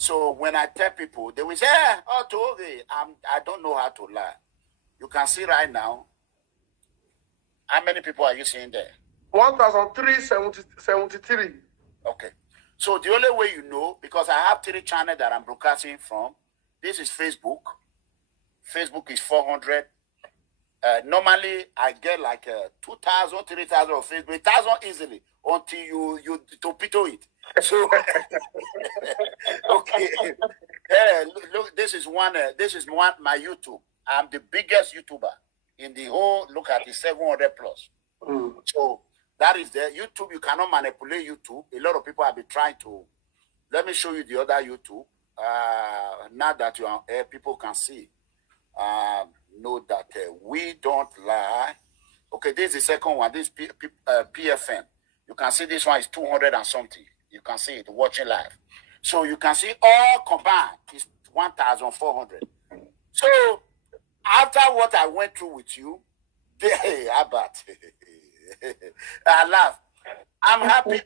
So when I tell people, they will say, oh, Toge, I don't know how to lie. You can see right now. How many people are you seeing there? 1,373. Okay. So the only way you know, because I have 3 channels that I'm broadcasting from. This is Facebook. Facebook is 400. Normally, I get like 2,000, 3,000 of Facebook, 1,000 easily until you torpedo it. So, okay. Look, this is one. My YouTube. I'm the biggest YouTuber in the whole. Look at it, 700 plus. So that is the YouTube. You cannot manipulate YouTube. A lot of people have been trying to. Let me show you the other YouTube. Now that you are here, people can see. Know that we don't lie. Okay, this is the second one. This is PFM. You can see this one is 200 and something. You can see it watching live. So you can see all combined is 1,400. So after what I went through with you, I laugh. I'm happy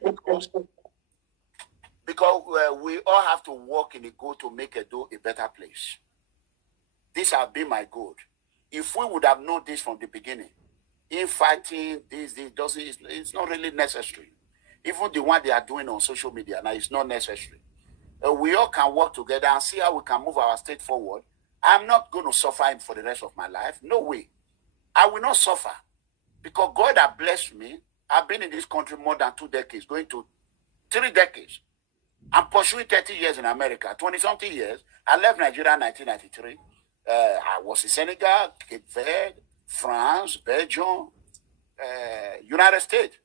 because we all have to work in the goal to make Edo a better place. This has been my goal. If we would have known this from the beginning, in fighting this it's not really necessary. Even the one they are doing on social media now, it's not necessary. We all can work together and see how we can move our state forward. I'm not going to suffer for the rest of my life. No way. I will not suffer because God has blessed me. I've been in this country more than 2 decades, going to 3 decades. I'm pursuing 30 years in America, 20-something years. I left Nigeria in 1993. I was in Senegal, Cape Verde, France, Belgium, United States.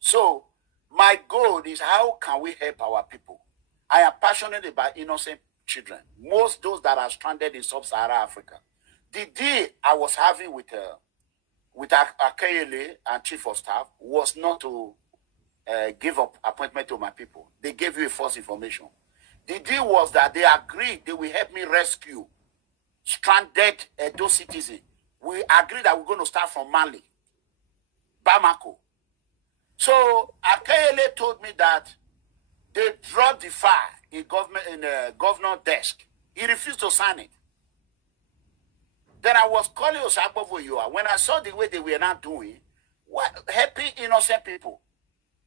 So my goal is how can we help our people? I am passionate about innocent children, most those that are stranded in sub-Saharan Africa. The deal I was having with Akayele and Chief of Staff was not to give up appointment to my people. They gave you a false information. The deal was that they agreed they will help me rescue stranded Edo citizens. We agreed that we're going to start from Mali, Bamako. So Akayele told me that they dropped the file in governor desk He refused to sign it. Then I was calling Osagbavoyoa. When I saw the way they were not doing, what helping innocent people.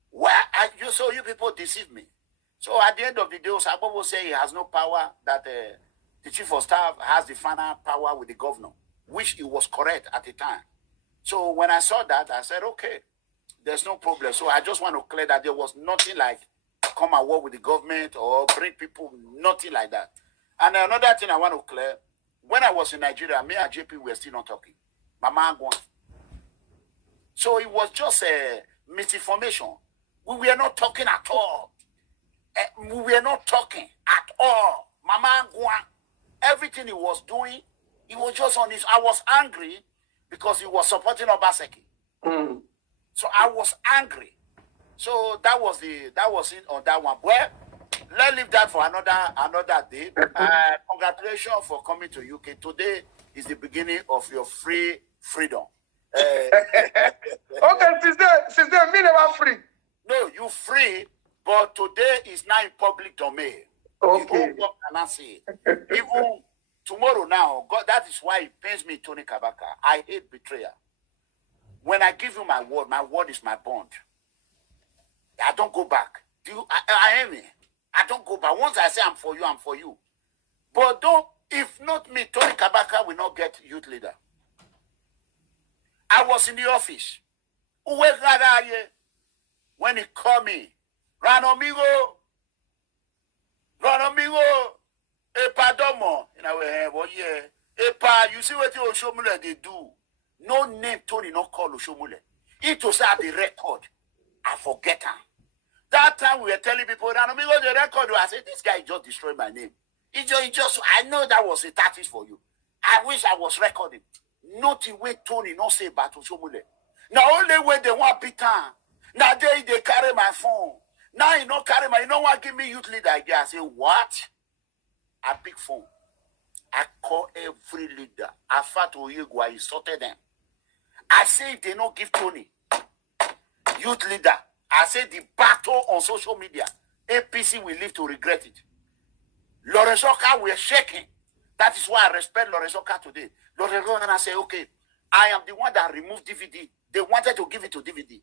Why are you so you people deceive me? So at the end of the day, Osagbavo say he has no power, that the chief of staff has the final power with the governor, which it was correct at the time. So when I saw that, I said, okay, there's no problem. So I just want to clear that there was nothing like come and work with the government or bring people, nothing like that. And another thing I want to clear, when I was in Nigeria, me and JP were still not talking. Mama Agwan. So it was just a misinformation. We were not talking at all. We were not talking at all. Mama Agwan, everything he was doing, he was just on his. I was angry because he was supporting Obazee. So I was angry. So that was it on that one. Well, let's leave that for another day. Congratulations for coming to UK. Today is the beginning of your freedom. Okay, since then, me never free. No, you free, but today is now in public domain. Okay. The whole world cannot see it. Even tomorrow now, God, that is why it pains me, Tony Kabaka. I hate betrayal. When I give you my word is my bond. I don't go back. I am me. I don't go back. Once I say I'm for you, I'm for you. But if not me, Tony Kabaka will not get youth leader. I was in the office. When he called me, Eranomigho, Epa Domo. And I went, well, yeah. Epa, you see what you Oshomule they do. No name Tony not call Oshomule. It was at the record. I forget him. That time we were telling people, Eranomigho, the record, I said, this guy just destroyed my name. He just, I know that was a tactic for you. I wish I was recording. Not the way Tony not say about Oshomule. Now only way they want beat him. Now they carry my phone. Now you don't carry you don't want to give me youth leader again. I say, what? I pick phone. I call every leader. I fought Oyegwa, I insulted them. I say if they don't give Tony youth leader, I say the battle on social media, APC will live to regret it. Lorenzoka were shaking. That is why I respect Lorenzoka today. Lorenzoka and I say, okay, I am the one that removed DVD. They wanted to give it to DVD.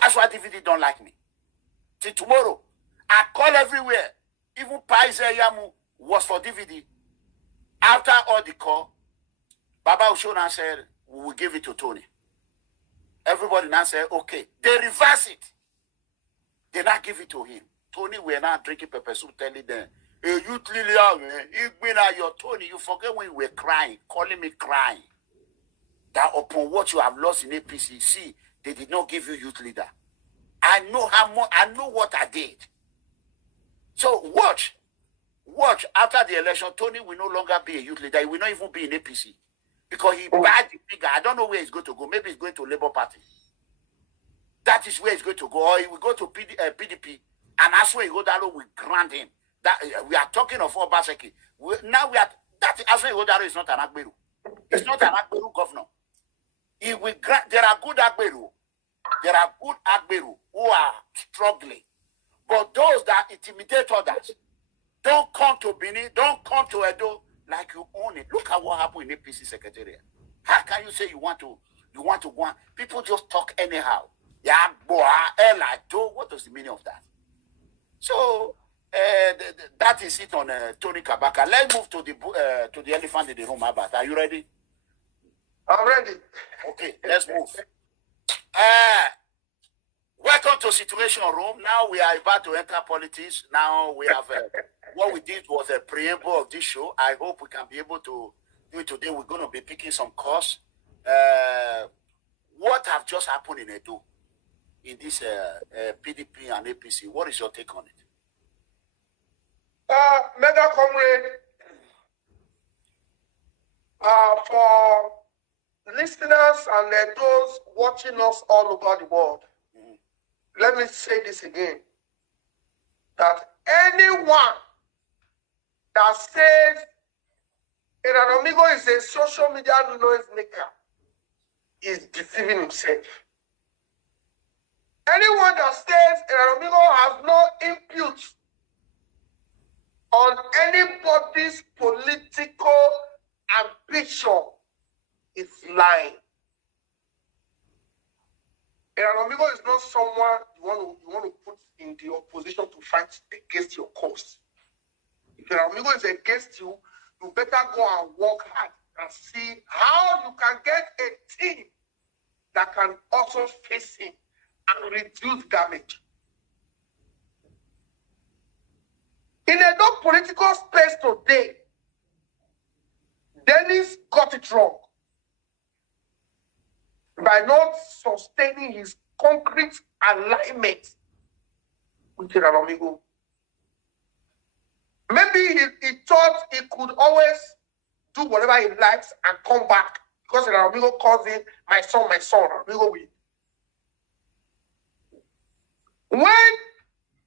That's why DVD don't like me. Till tomorrow, I call everywhere. Even Paize Yamu was for DVD. After all the call, Baba Oshona said, we will give it to Tony. Everybody now said, okay. They reverse it. They not give it to him. Tony, we're not drinking pepper soup, telling them, hey, youth leader, man, you've been at your Tony. You forget when you were crying, calling me crying. That upon what you have lost in APC, see, they did not give you youth leader. I know how much, I know what I did. So watch. After the election, Tony will no longer be a youth leader. He will not even be in APC. Because he bad the figure. I don't know where he's going to go. Maybe he's going to Labour Party. That is where he's going to go. Or he will go to PDP. And that's where he go down, we grant him. That we are talking of Obazee. Now we are, that Aswe Igodalo is not an Agberu. It's not an Agberu governor. He will grant, there are good Agberu. There are good Agberu who are struggling. But those that intimidate others, don't come to Benin, don't come to Edo like you own it. Look at what happened in APC Secretariat. How can you say you want to go on? People just talk anyhow. Yeah, boy, what does the meaning of that? So that is it on Tony Kabaka. Let's move to the elephant in the room. Abba, are you ready? I'm ready. Okay, let's move. Welcome to Situation Room. Now we are about to enter politics. Now we have what we did was a preamble of this show. I hope we can be able to do it today. We're going to be picking some course. What have just happened in Edo in this PDP and APC? What is your take on it? Mega comrade, for listeners and those watching us all over the world, let me say this again, that anyone that says Eranomigho is a social media noise maker is deceiving himself. Anyone that says Eranomigho has no input on anybody's political ambition is lying. Eranomigho is not someone you want to put in the opposition to fight against your cause. If Eranomigho is against you, you better go and work hard and see how you can get a team that can also face him and reduce damage. In a non-political space today, Dennis got it wrong by not sustaining his concrete alignment with Eranomigho. Maybe he thought he could always do whatever he likes and come back because Eranomigho calls him my son, Eranomigho will. When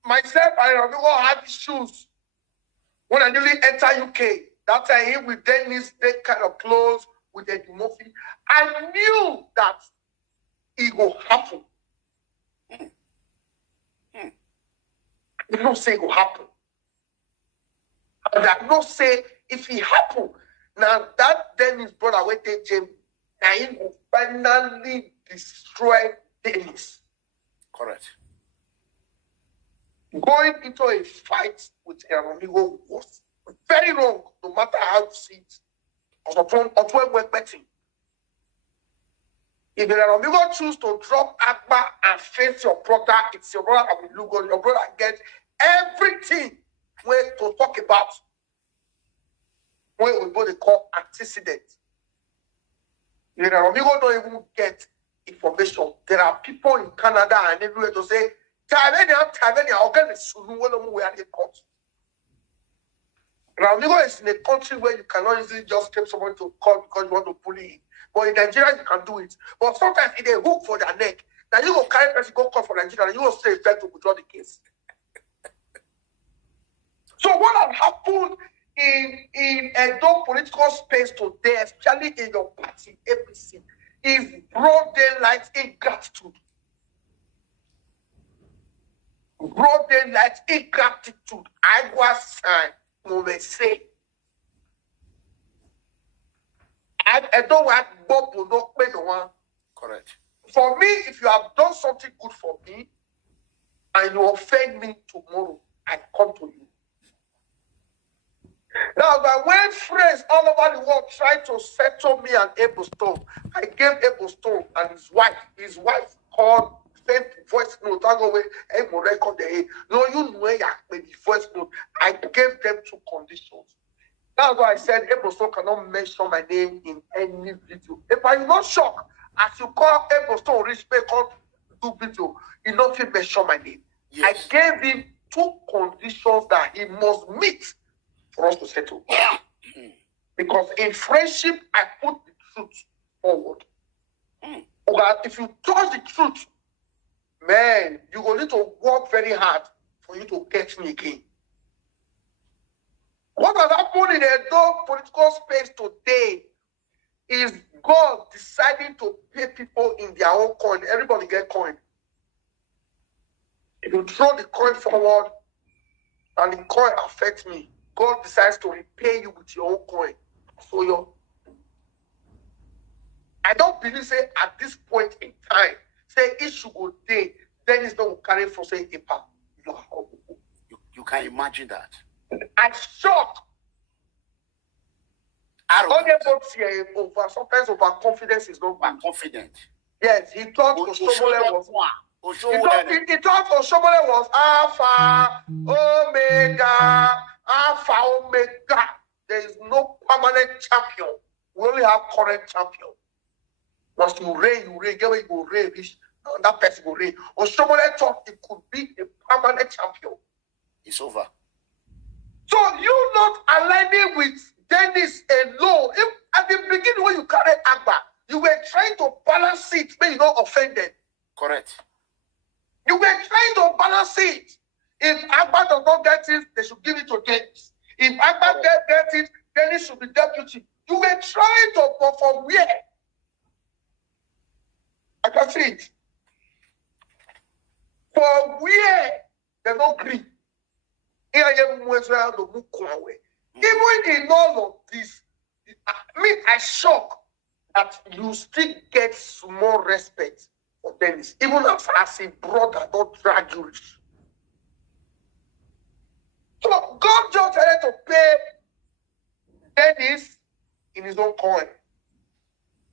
myself and Eranomigho had issues, when I newly entered UK, that time him with Dennis, they kind of close with Eddie Murphy, I knew that it will happen. I did not say it will happen. And I did not say if it happen, now that Dennis brother will take James, and he will finally destroy Dennis. Correct. Going into a fight with Eranomigho was very wrong, no matter how you see it. If Eranomigho choose to drop Agba and face your brother, it's your brother that will look on. Your brother gets everything we to talk about. When we both call antecedent. If Eranomigho don't even get information, there are people in Canada and everywhere to say, Eranomigho is in a country where you cannot easily just take someone to court because you want to bully him. But in Nigeria, you can do it. But sometimes it a hook for their neck. Now you will carry person go court for Nigeria and you will stay fair to withdraw the case. So what has happened in a political space today, especially in your party, APC, is broad daylight ingratitude. Broad daylight ingratitude. I was say. I don't want Bob to not pay the one. Correct. For me, if you have done something good for me and you offend me tomorrow, I come to you. Now, when friends all over the world tried to settle me and Abel Stone, I gave Abel Stone and his wife called, sent voice note. I go away, record the no, you know, the voice note. I gave them 2 conditions. That's why I said Abel Stone cannot mention my name in any video. If I'm not shocked, as you call Abel Stone, respect, do video, you don't feel mention my name. Yes. I gave him 2 conditions that he must meet for us to settle. Because in friendship, I put the truth forward. But if you touch the truth, man, you will need to work very hard for you to get me again. What has happened in the political space today is God deciding to pay people in their own coin. Everybody get coin. If you throw the coin forward and the coin affects me, God decides to repay you with your own coin. So I don't believe, say, at this point in time, say, it should go day, then it's not carry for, say, impact. You can imagine that. I'm shocked. Sometimes overconfidence is not bad. Confident. Yes, he thought Oshomole was Alpha, Omega, Alpha, Omega. There is no permanent champion. We only have current champion. Once you reign, get where you go reign, that person will reign. Oshomole thought it could be a permanent champion. It's over. So you not aligning with Dennis alone. If at the beginning when you carried Agba, you were trying to balance it, but you not offended. Correct. You were trying to balance it. If Agba does not get it, they should give it to Dennis. If Agba get it, Dennis should be deputy. You were trying to, but from where? I can see it. For where they don't agree. Even in all of this, I shock that you still get small respect for Dennis, even as a brother, don't drag you. So God just had to pay Dennis in his own coin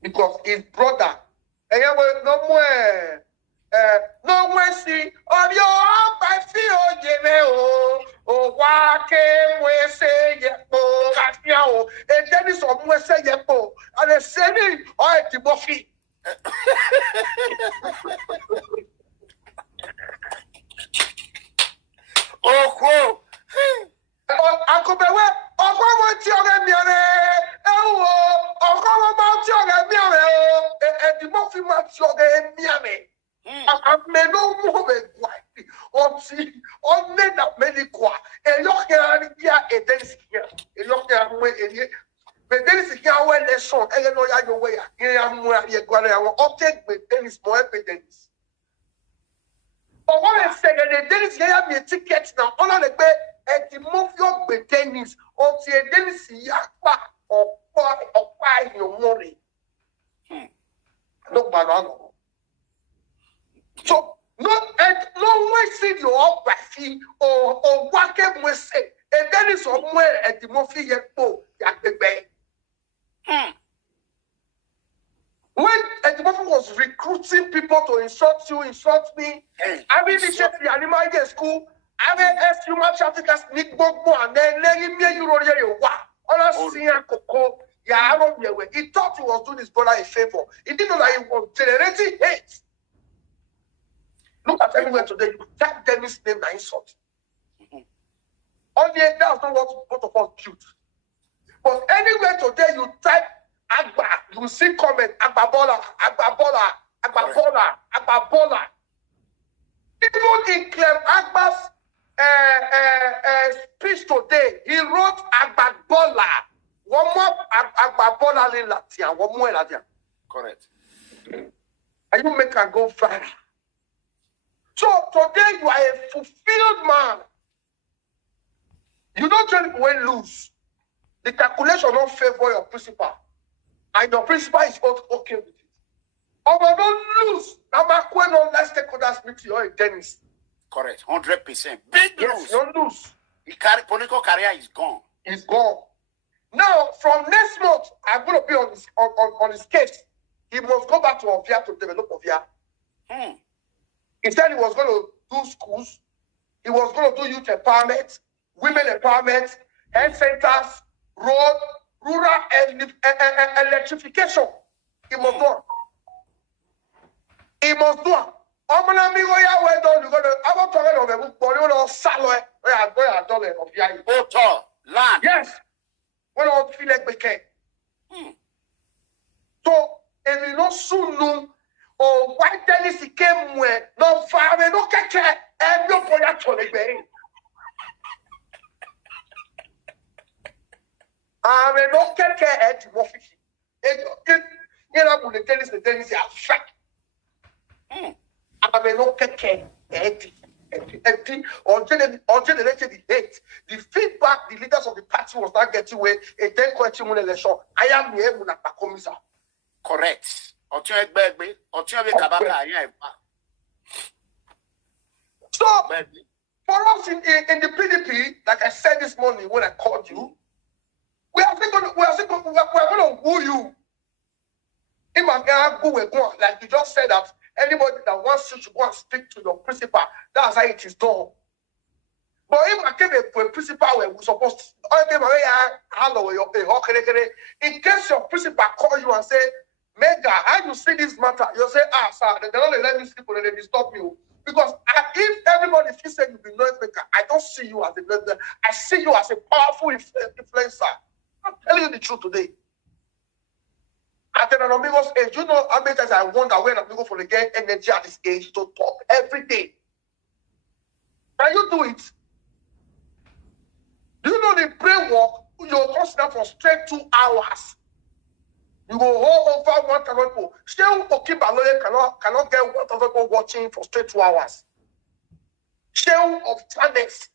because his brother. And no mercy of your by feel oh why came we say oh and Dennis of we say and the sending or the buffy. Oh, cool. Uncle Bewe, Uncle Tiogamiane, Uncle Tiogamiane, and the Moffy Matioga. I may no more be or see, or men that many qua, and look at a Dennis here, a look at way in it. But Dennis here when they saw, and you know, I go away. Here I'm where you're going to object with Dennis more evidence. But what I said, and Dennis gave me a ticket now, all the bed. And the mafia be Dennis or the Dennis yakpa or buy your money. No banana. So no way see your up by fee or what can we say? And Dennis somewhere at the mafia yakpo yak the bay. When the mafia was recruiting people to insult you, insult me, I mean, it's just the animal school. I mean, as human traffickers, Nick Bogbo, and then letting me you already wow. All seeing Coco, yeah, he thought he was doing his brother a favor. He didn't know that he was generating hate. Look at everywhere today, you type Dennis' name and insult. Only that's not what both of us built. But anywhere today, you type Agba, you see comment Agbabola, Agbabola, Agbabola, Agbabola. Even in Clem Agba's speech today, he wrote Agbabola. One more Agbabola in Latin, one more Latin. Correct. And you make her go viral. So today you are a fulfilled man. You don't tell people when lose. The calculation don't favor your principal. And your principal is not okay with it. Or don't lose. Now, when on let's take others meet you, Dennis. Correct. 100%. Big lose. Don't lose. The political career is gone. It's gone. Now, from next month, I'm going to be on his case. He must go back to Ovia to develop Ovia. He said he was going to do schools. He was going to do youth empowerment, women empowerment, health centers, road, rural electrification. He must do it. He must do it. Eranomigho ya we don you go I want to read of a book but you know salo where I done of ya Auto land. Yes. We don't feel like we can. So if you not soon know or why Dennis came where no far no keke and no boy actually be. I no keke at the office. You know the Dennis is fact. I no keke or generated the hate. The feedback the leaders of the party was not getting with a 10 question election. I am here with a commissar. Correct. So for us in the PDP, like I said this morning when I called you, we are going to woo you. Like you just said that anybody that wants you to go and speak to your principal, that's how it is done. But if I came a principal where we're supposed to, in case your principal call you and say, Mega, how you see this matter? You say, sir, they don't let me sleep or they stop you. Because if everybody feels like you be noise maker, I don't see you as a noise maker. I see you as a powerful influencer. I'm telling you the truth today. At Eranomigho's age, you know how many times I wonder where Eranomigho for the get energy at this age to talk every day. Can you do it? Do you know the brain work? You'll consider for straight 2 hours. You go hold over 1,000 people. Still, Oki Baloye cannot get 1,000 people watching for straight 2 hours. Shell of channels.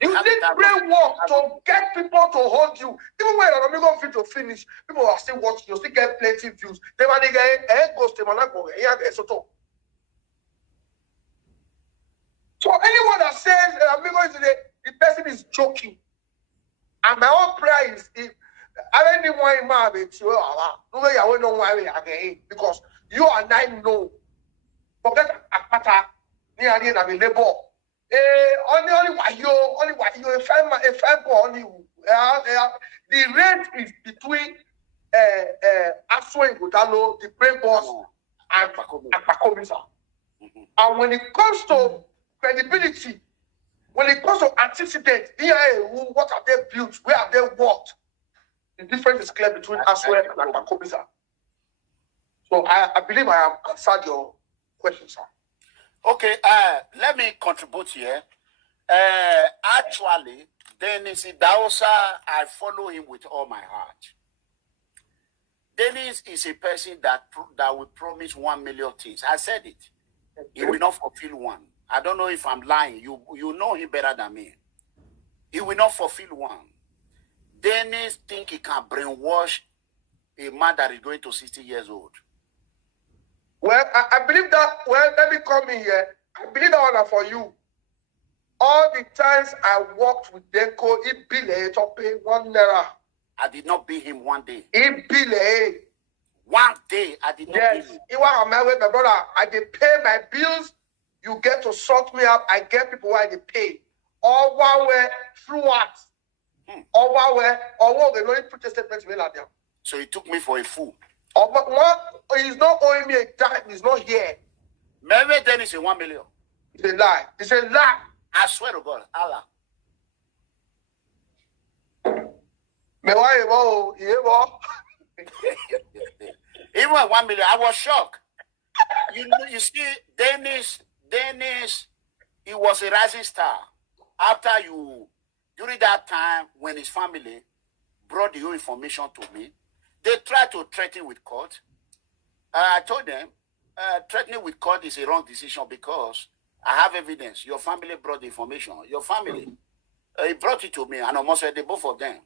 You need framework to get people to hold you. Even when Eranomigho fit to finish, people are still watching. You still get plenty views. They want to get ghost. They want to go. So anyone that says Eranomigho is the person is joking. And my own prayer is if anyone in my bed, you know why again because you and I know. Forget Akpata, near the labor. Only wayo, a fine boy, only the rate is between Aswe Godalo, the brain boss, and Akpakomisa. And when it comes to credibility, when it comes to antecedents, what have they built? Where have they worked? The difference is clear between Aswe and Akpakomisa. So I believe I have answered your question, sir. Okay, let me contribute here. Actually, Dennis Idaosa, I follow him with all my heart. Dennis is a person that will promise 1 million things. I said it. He will not fulfill one. I don't know if I'm lying. You know him better than me. He will not fulfill one. Dennis think he can brainwash a man that is going to 60 years old. Well, I believe that. Well, let me come in here. I believe that one for you. All the times I worked with Denko, he billed to pay 1 naira. I did not bill him one day. He billed. One day, I did not bill him. He was on my way, my brother. I did pay my bills. You get to sort me up. I get people why they pay. All while we're through what? All while we're, or they don't put a statement to me like that. So he took me for a fool. Oh, but what? He's not owing me a dime. He's not here. Maybe then it's a 1 million. It's a lie. It's a lie. I swear to God, Allah. Even 1 million, I was shocked. You see, Dennis, he was a rising star. During that time, when his family brought the whole information to me, they tried to threaten with court. I told them, threatening with court is a wrong decision because I have evidence. Your family brought the information. Your family, he brought it to me, and almost said both of them.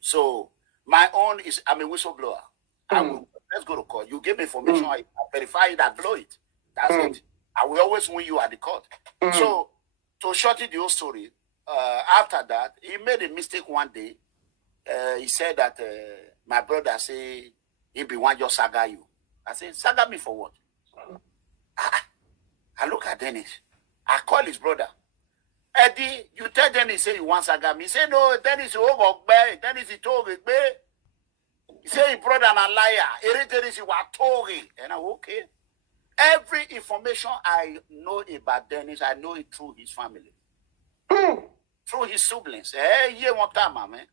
So my own is, I'm a whistleblower. Let's go to court. You give me information, I verify it, I blow it. That's it. I will always win you at the court. So to shorten the whole story, after that, he made a mistake one day. He said that my brother say he be one just saga you. I said, saga me for what? I look at Dennis. I call his brother. Eddie, you tell Dennis say you want saga me. He say no, Dennis you over. Dennis he told me. He say he brother and a liar. Dennis you are talking. And I'm okay. Every information I know about Dennis, I know it through his family. Through his siblings. One time, man.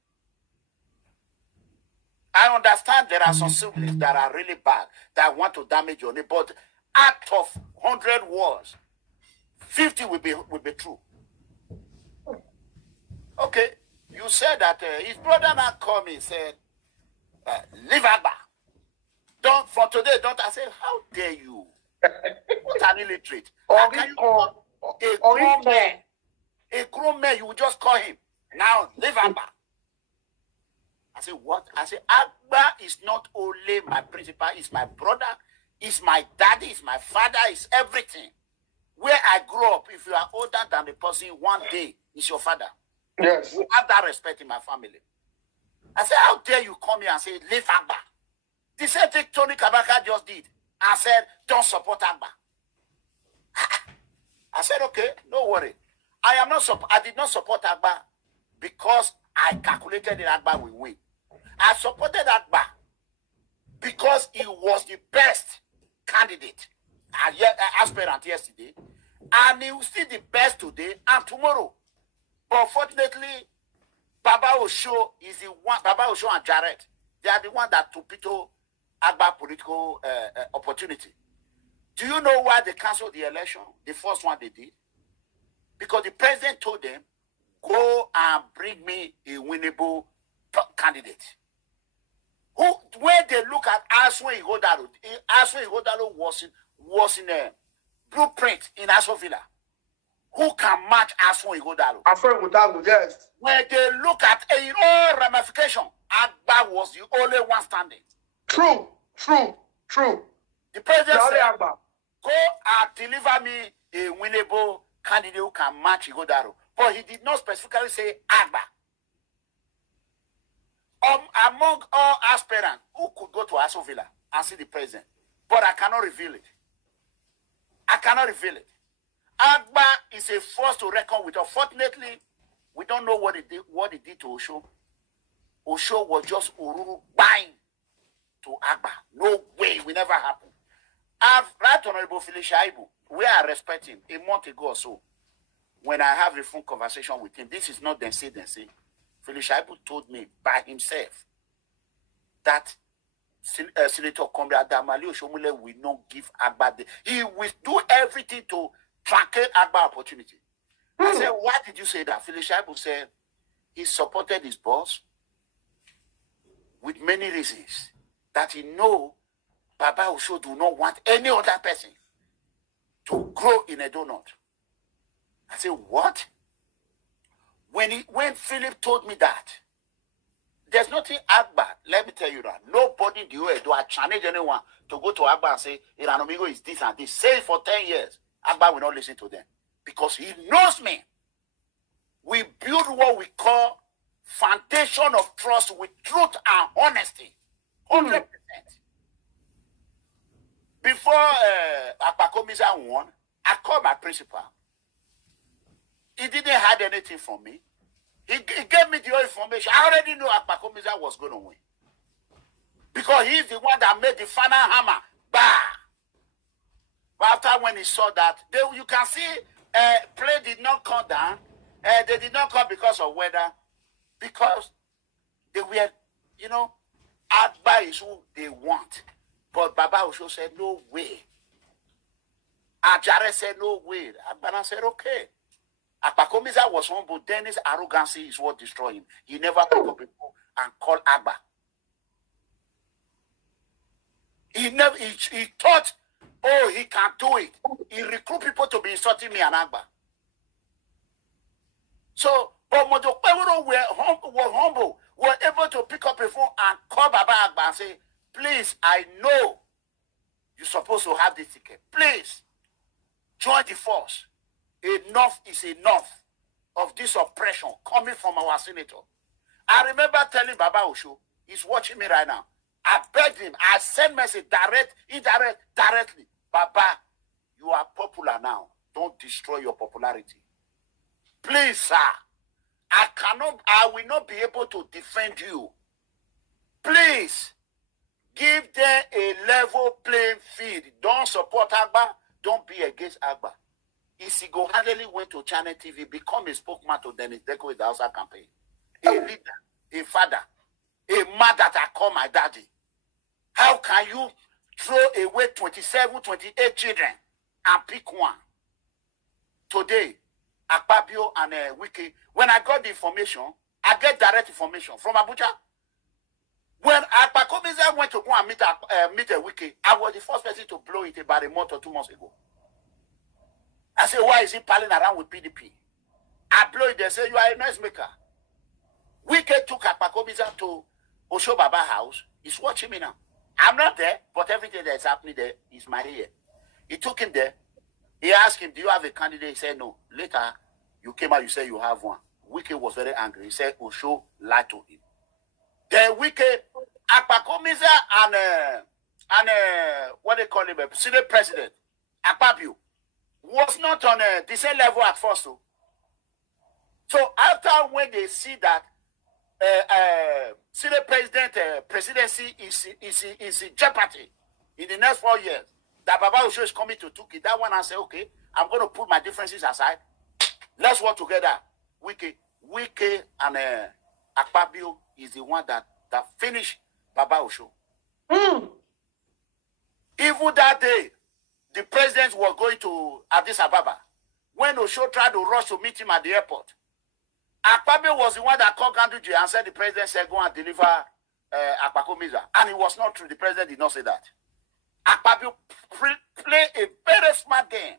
I understand there are some siblings that are really bad, that want to damage your name, but out of 100 words, 50 will be true. Okay, you said that his brother now called me and said, leave Agba. Don't, for today, don't. I said, how dare you? What an illiterate. How can you call a grown man, you will just call him. Now, leave Agba. I said, what? I said, Agba is not only my principal, it's my brother, it's my daddy, it's my father, it's everything. Where I grew up, if you are older than the person, one day is your father. Yes. We have that respect in my family. I said, how dare you come here and say, leave Agba? The same thing Tony Kabaka just did. I said, don't support Agba. I said, okay, no worry. I did not support Agba because I calculated that Agba will win. I supported Agba because he was the best candidate, aspirant yesterday, and he will still the best today and tomorrow. But fortunately, Baba Osho is the one. Baba Osho and Jarrett, they are the one that torpedo Agba political opportunity. Do you know why they canceled the election? The first one they did, because the president told them, go and bring me a winnable candidate. Where they look at Aswe Igodalo was in a blueprint in Asofila. who can match Asun Ighodalo? Asun Ighodalo, yes. When they look at all ramification, Agba was the only one standing. True. The president said, Agba, go and deliver me a winnable candidate who can match Ighodalo. But he did not specifically say Agba. Among all aspirants who could go to Aso Villa and see the president, but I cannot reveal it. Agba is a force to reckon with. Unfortunately, we don't know what it did to Osho. Osho was just Ururu buying to Agba. No way, it will never happen. Right Honorable Felicia Ibu, we are respecting a month ago or so, when I have a phone conversation with him, this is not then say. Felicia Ibu told me by himself that Senator Comrade Damali Oshomule will not give Agba he will do everything to truncate Agba opportunity. I said, why did you say that? Felicia Ibu said he supported his boss with many reasons that he know Baba Osho do not want any other person to grow in a donut. I said, what? When Philip told me that, there's nothing Agba. Let me tell you that. Nobody in the US do I challenge anyone to go to Agba and say, Eranomigho is this and this. Say it for 10 years. Agba will not listen to them. Because he knows me. We build what we call foundation of trust with truth and honesty. 100%. Before Akpakomiza won, I called my principal. He didn't hide anything from me. He gave me the information. I already knew Akpakomiza was going to win. Because he's the one that made the final hammer. Bah! But after when he saw that, you can see play did not come down. They did not come because of weather. Because they were, Agba is who they want. But Baba Osho said, no way. Ajare said, no way. Agbana said, okay. Akpakomiza was humble. Then his arrogancy is what destroyed him. He never picked up people and called Agba. He thought, oh, he can do it. He recruit people to be insulting me and Agba. So, but Mojo Pewuro were humble, were able to pick up a phone and call Baba Agba and say, please, I know you're supposed to have this ticket. Please, join the force. Enough is enough of this oppression coming from our senator. I remember telling Baba Osho, he's watching me right now. I begged him, I sent message, direct, indirect, directly. Baba, you are popular now. Don't destroy your popularity. Please, sir, I will not be able to defend you. Please, give them a level playing field. Don't support Agba. Don't be against Agba. Isigo handily went to Channel TV, become a spokesman to Dennis Deco with the Hausa campaign. A leader, a father, a man that I call my daddy. How can you throw away 27, 28 children and pick one? Today, Akpabio and Wiki, when I got the information, I get direct information from Abuja. When Akpakomiza went to go and meet a Wiki, I was the first person to blow it about a month or 2 months ago. I said, why is he palling around with PDP? I blow it, they say, you are a noise maker. Wiki took Akpakomiza to Osho Baba house. He's watching me now. I'm not there, but everything that's happening there is my ear. He took him there. He asked him, do you have a candidate? He said, no. Later, you came out, you said you have one. Wiki was very angry. He said, Osho lied to him. Then Wiki, Akpakomiza and what they call him, Senate President, Akpabio, was not on the same level at first. So after when they see that Senate President presidency is in jeopardy in the next 4 years, that Baba Osho is coming to Tuki, that one I say, okay, I'm going to put my differences aside. Let's work together. Wiki and Akpabio is the one that finished Baba Osho. Even that day, the president was going to Addis Ababa. When Osho tried to rush to meet him at the airport, Akpabio was the one that called Ganduje and said the president said go and deliver Akpakomiza. And it was not true. The president did not say that. Akpabio played a very smart game.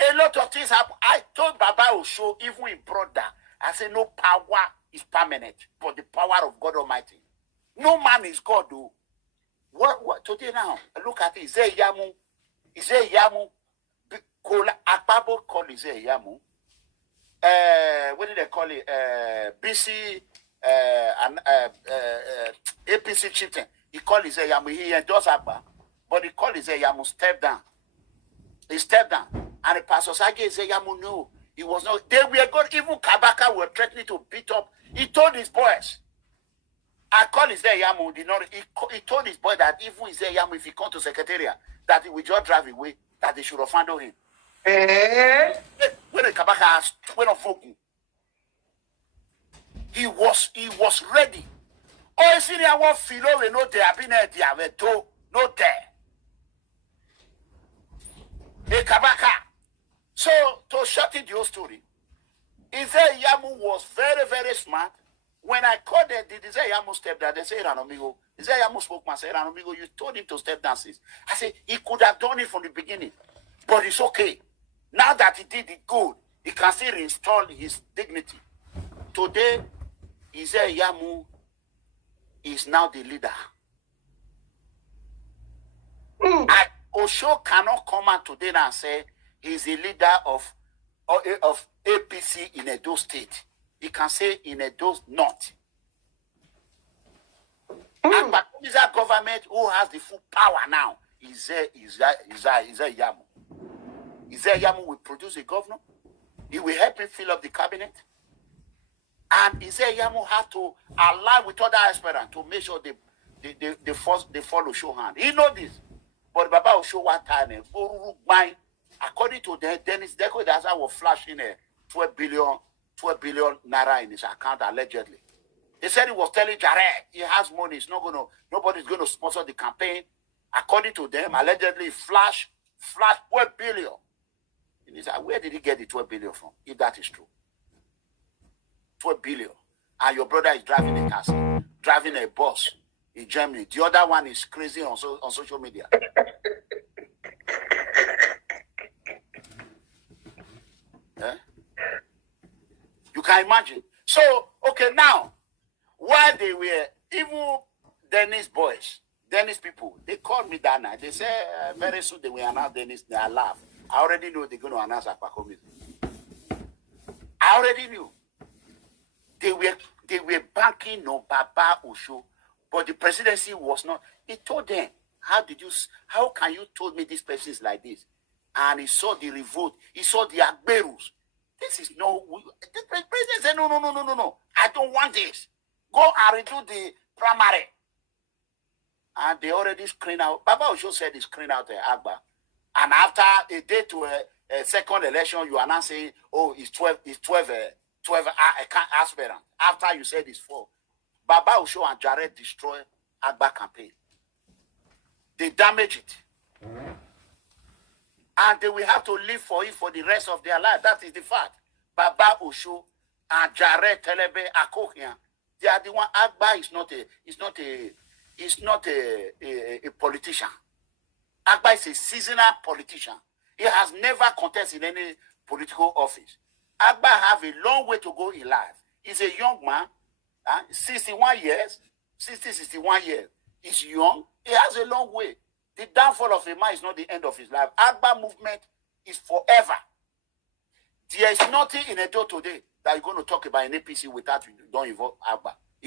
A lot of things happen. I told Baba Osho, even in brother, I said, no power is permanent, but the power of God Almighty. No man is God, though. What today now? Look at it. Is there Yamu? Is there Yamu? Akbabo call is there Yamu? What did they call it? BC APC chieftain. He called his Yamu. He endorsed Akba, but he called his Yamu step down. He stepped down, and the pastor Sage said, "Yamu, no, he was not." They were good. Even Kabaka were threatening to beat up. He told his boys, "I call his Yamu." Did not. He told his boy that even his Yamu, if he come to secretariat, that he will just drive away. That they should have found him. When the Kabaka asked, when of Vogu, he was ready. Oh, senior one filo we no there been there no there. The Kabaka. So to shut in the whole story, Isaiah Yamu was very, very smart. When I called them, did Isaiah Yamu step down? They say Eranomigho. Isaiah Yamu spoke and said, Eranomigho, you told him to step down since. I said, he could have done it from the beginning. But it's okay. Now that he did it good, he can still reinstall his dignity. Today, Isaiah Yamu is now the leader. Osho cannot come out today and say he's a leader of APC in Edo State. He can say in Edo North. And but is that government who has the full power now? Is Yamu. Yamu will produce a governor. He will help him fill up the cabinet. And Yamu had to align with other aspirants to make sure they follow show hand. He know this. But Baba will show one time. According to Dennis Deco, that's how was flashing 12 billion naira in his account allegedly. He said he was telling Jared he has money. It's nobody's going to sponsor the campaign. According to them, allegedly flash 12 billion. And he said, where did he get the 12 billion from? If that is true, 12 billion, and your brother is driving a taxi, driving a bus in Germany. The other one is crazy on social media. Yeah? You can imagine. So, okay, now, while they were, even Dennis people, they called me that night. They said, very soon they will announce Dennis. They are laugh. I already know they're going to announce Akpakomi. I already knew. They were banking on Baba Osho, but the presidency was not. He told them, how can you told me this person is like this? And he saw the revolt. He saw the Agberus. This is no. The president said, no. I don't want this. Go and redo the primary. And they already screened out. Baba Osho said he screened out Agba. And after a day to a second election, you are now saying, oh, it's 12 aspirants. After you said it's 4. Baba Osho and Jared destroyed Agba campaign. They damage it. And they will have to live for it for the rest of their life. That is the fact. Baba Osho and Jared Telebe Akohian, they are the one. Agba is not a politician. Agba is a seasonal politician. He has never contested in any political office. Agba have a long way to go in life. He's a young man, 61 years. He's young. He has a long way. The downfall of a man is not the end of his life. Agba movement is forever. There is nothing in Edo today that you're going to talk about in APC without you don't involve Agba.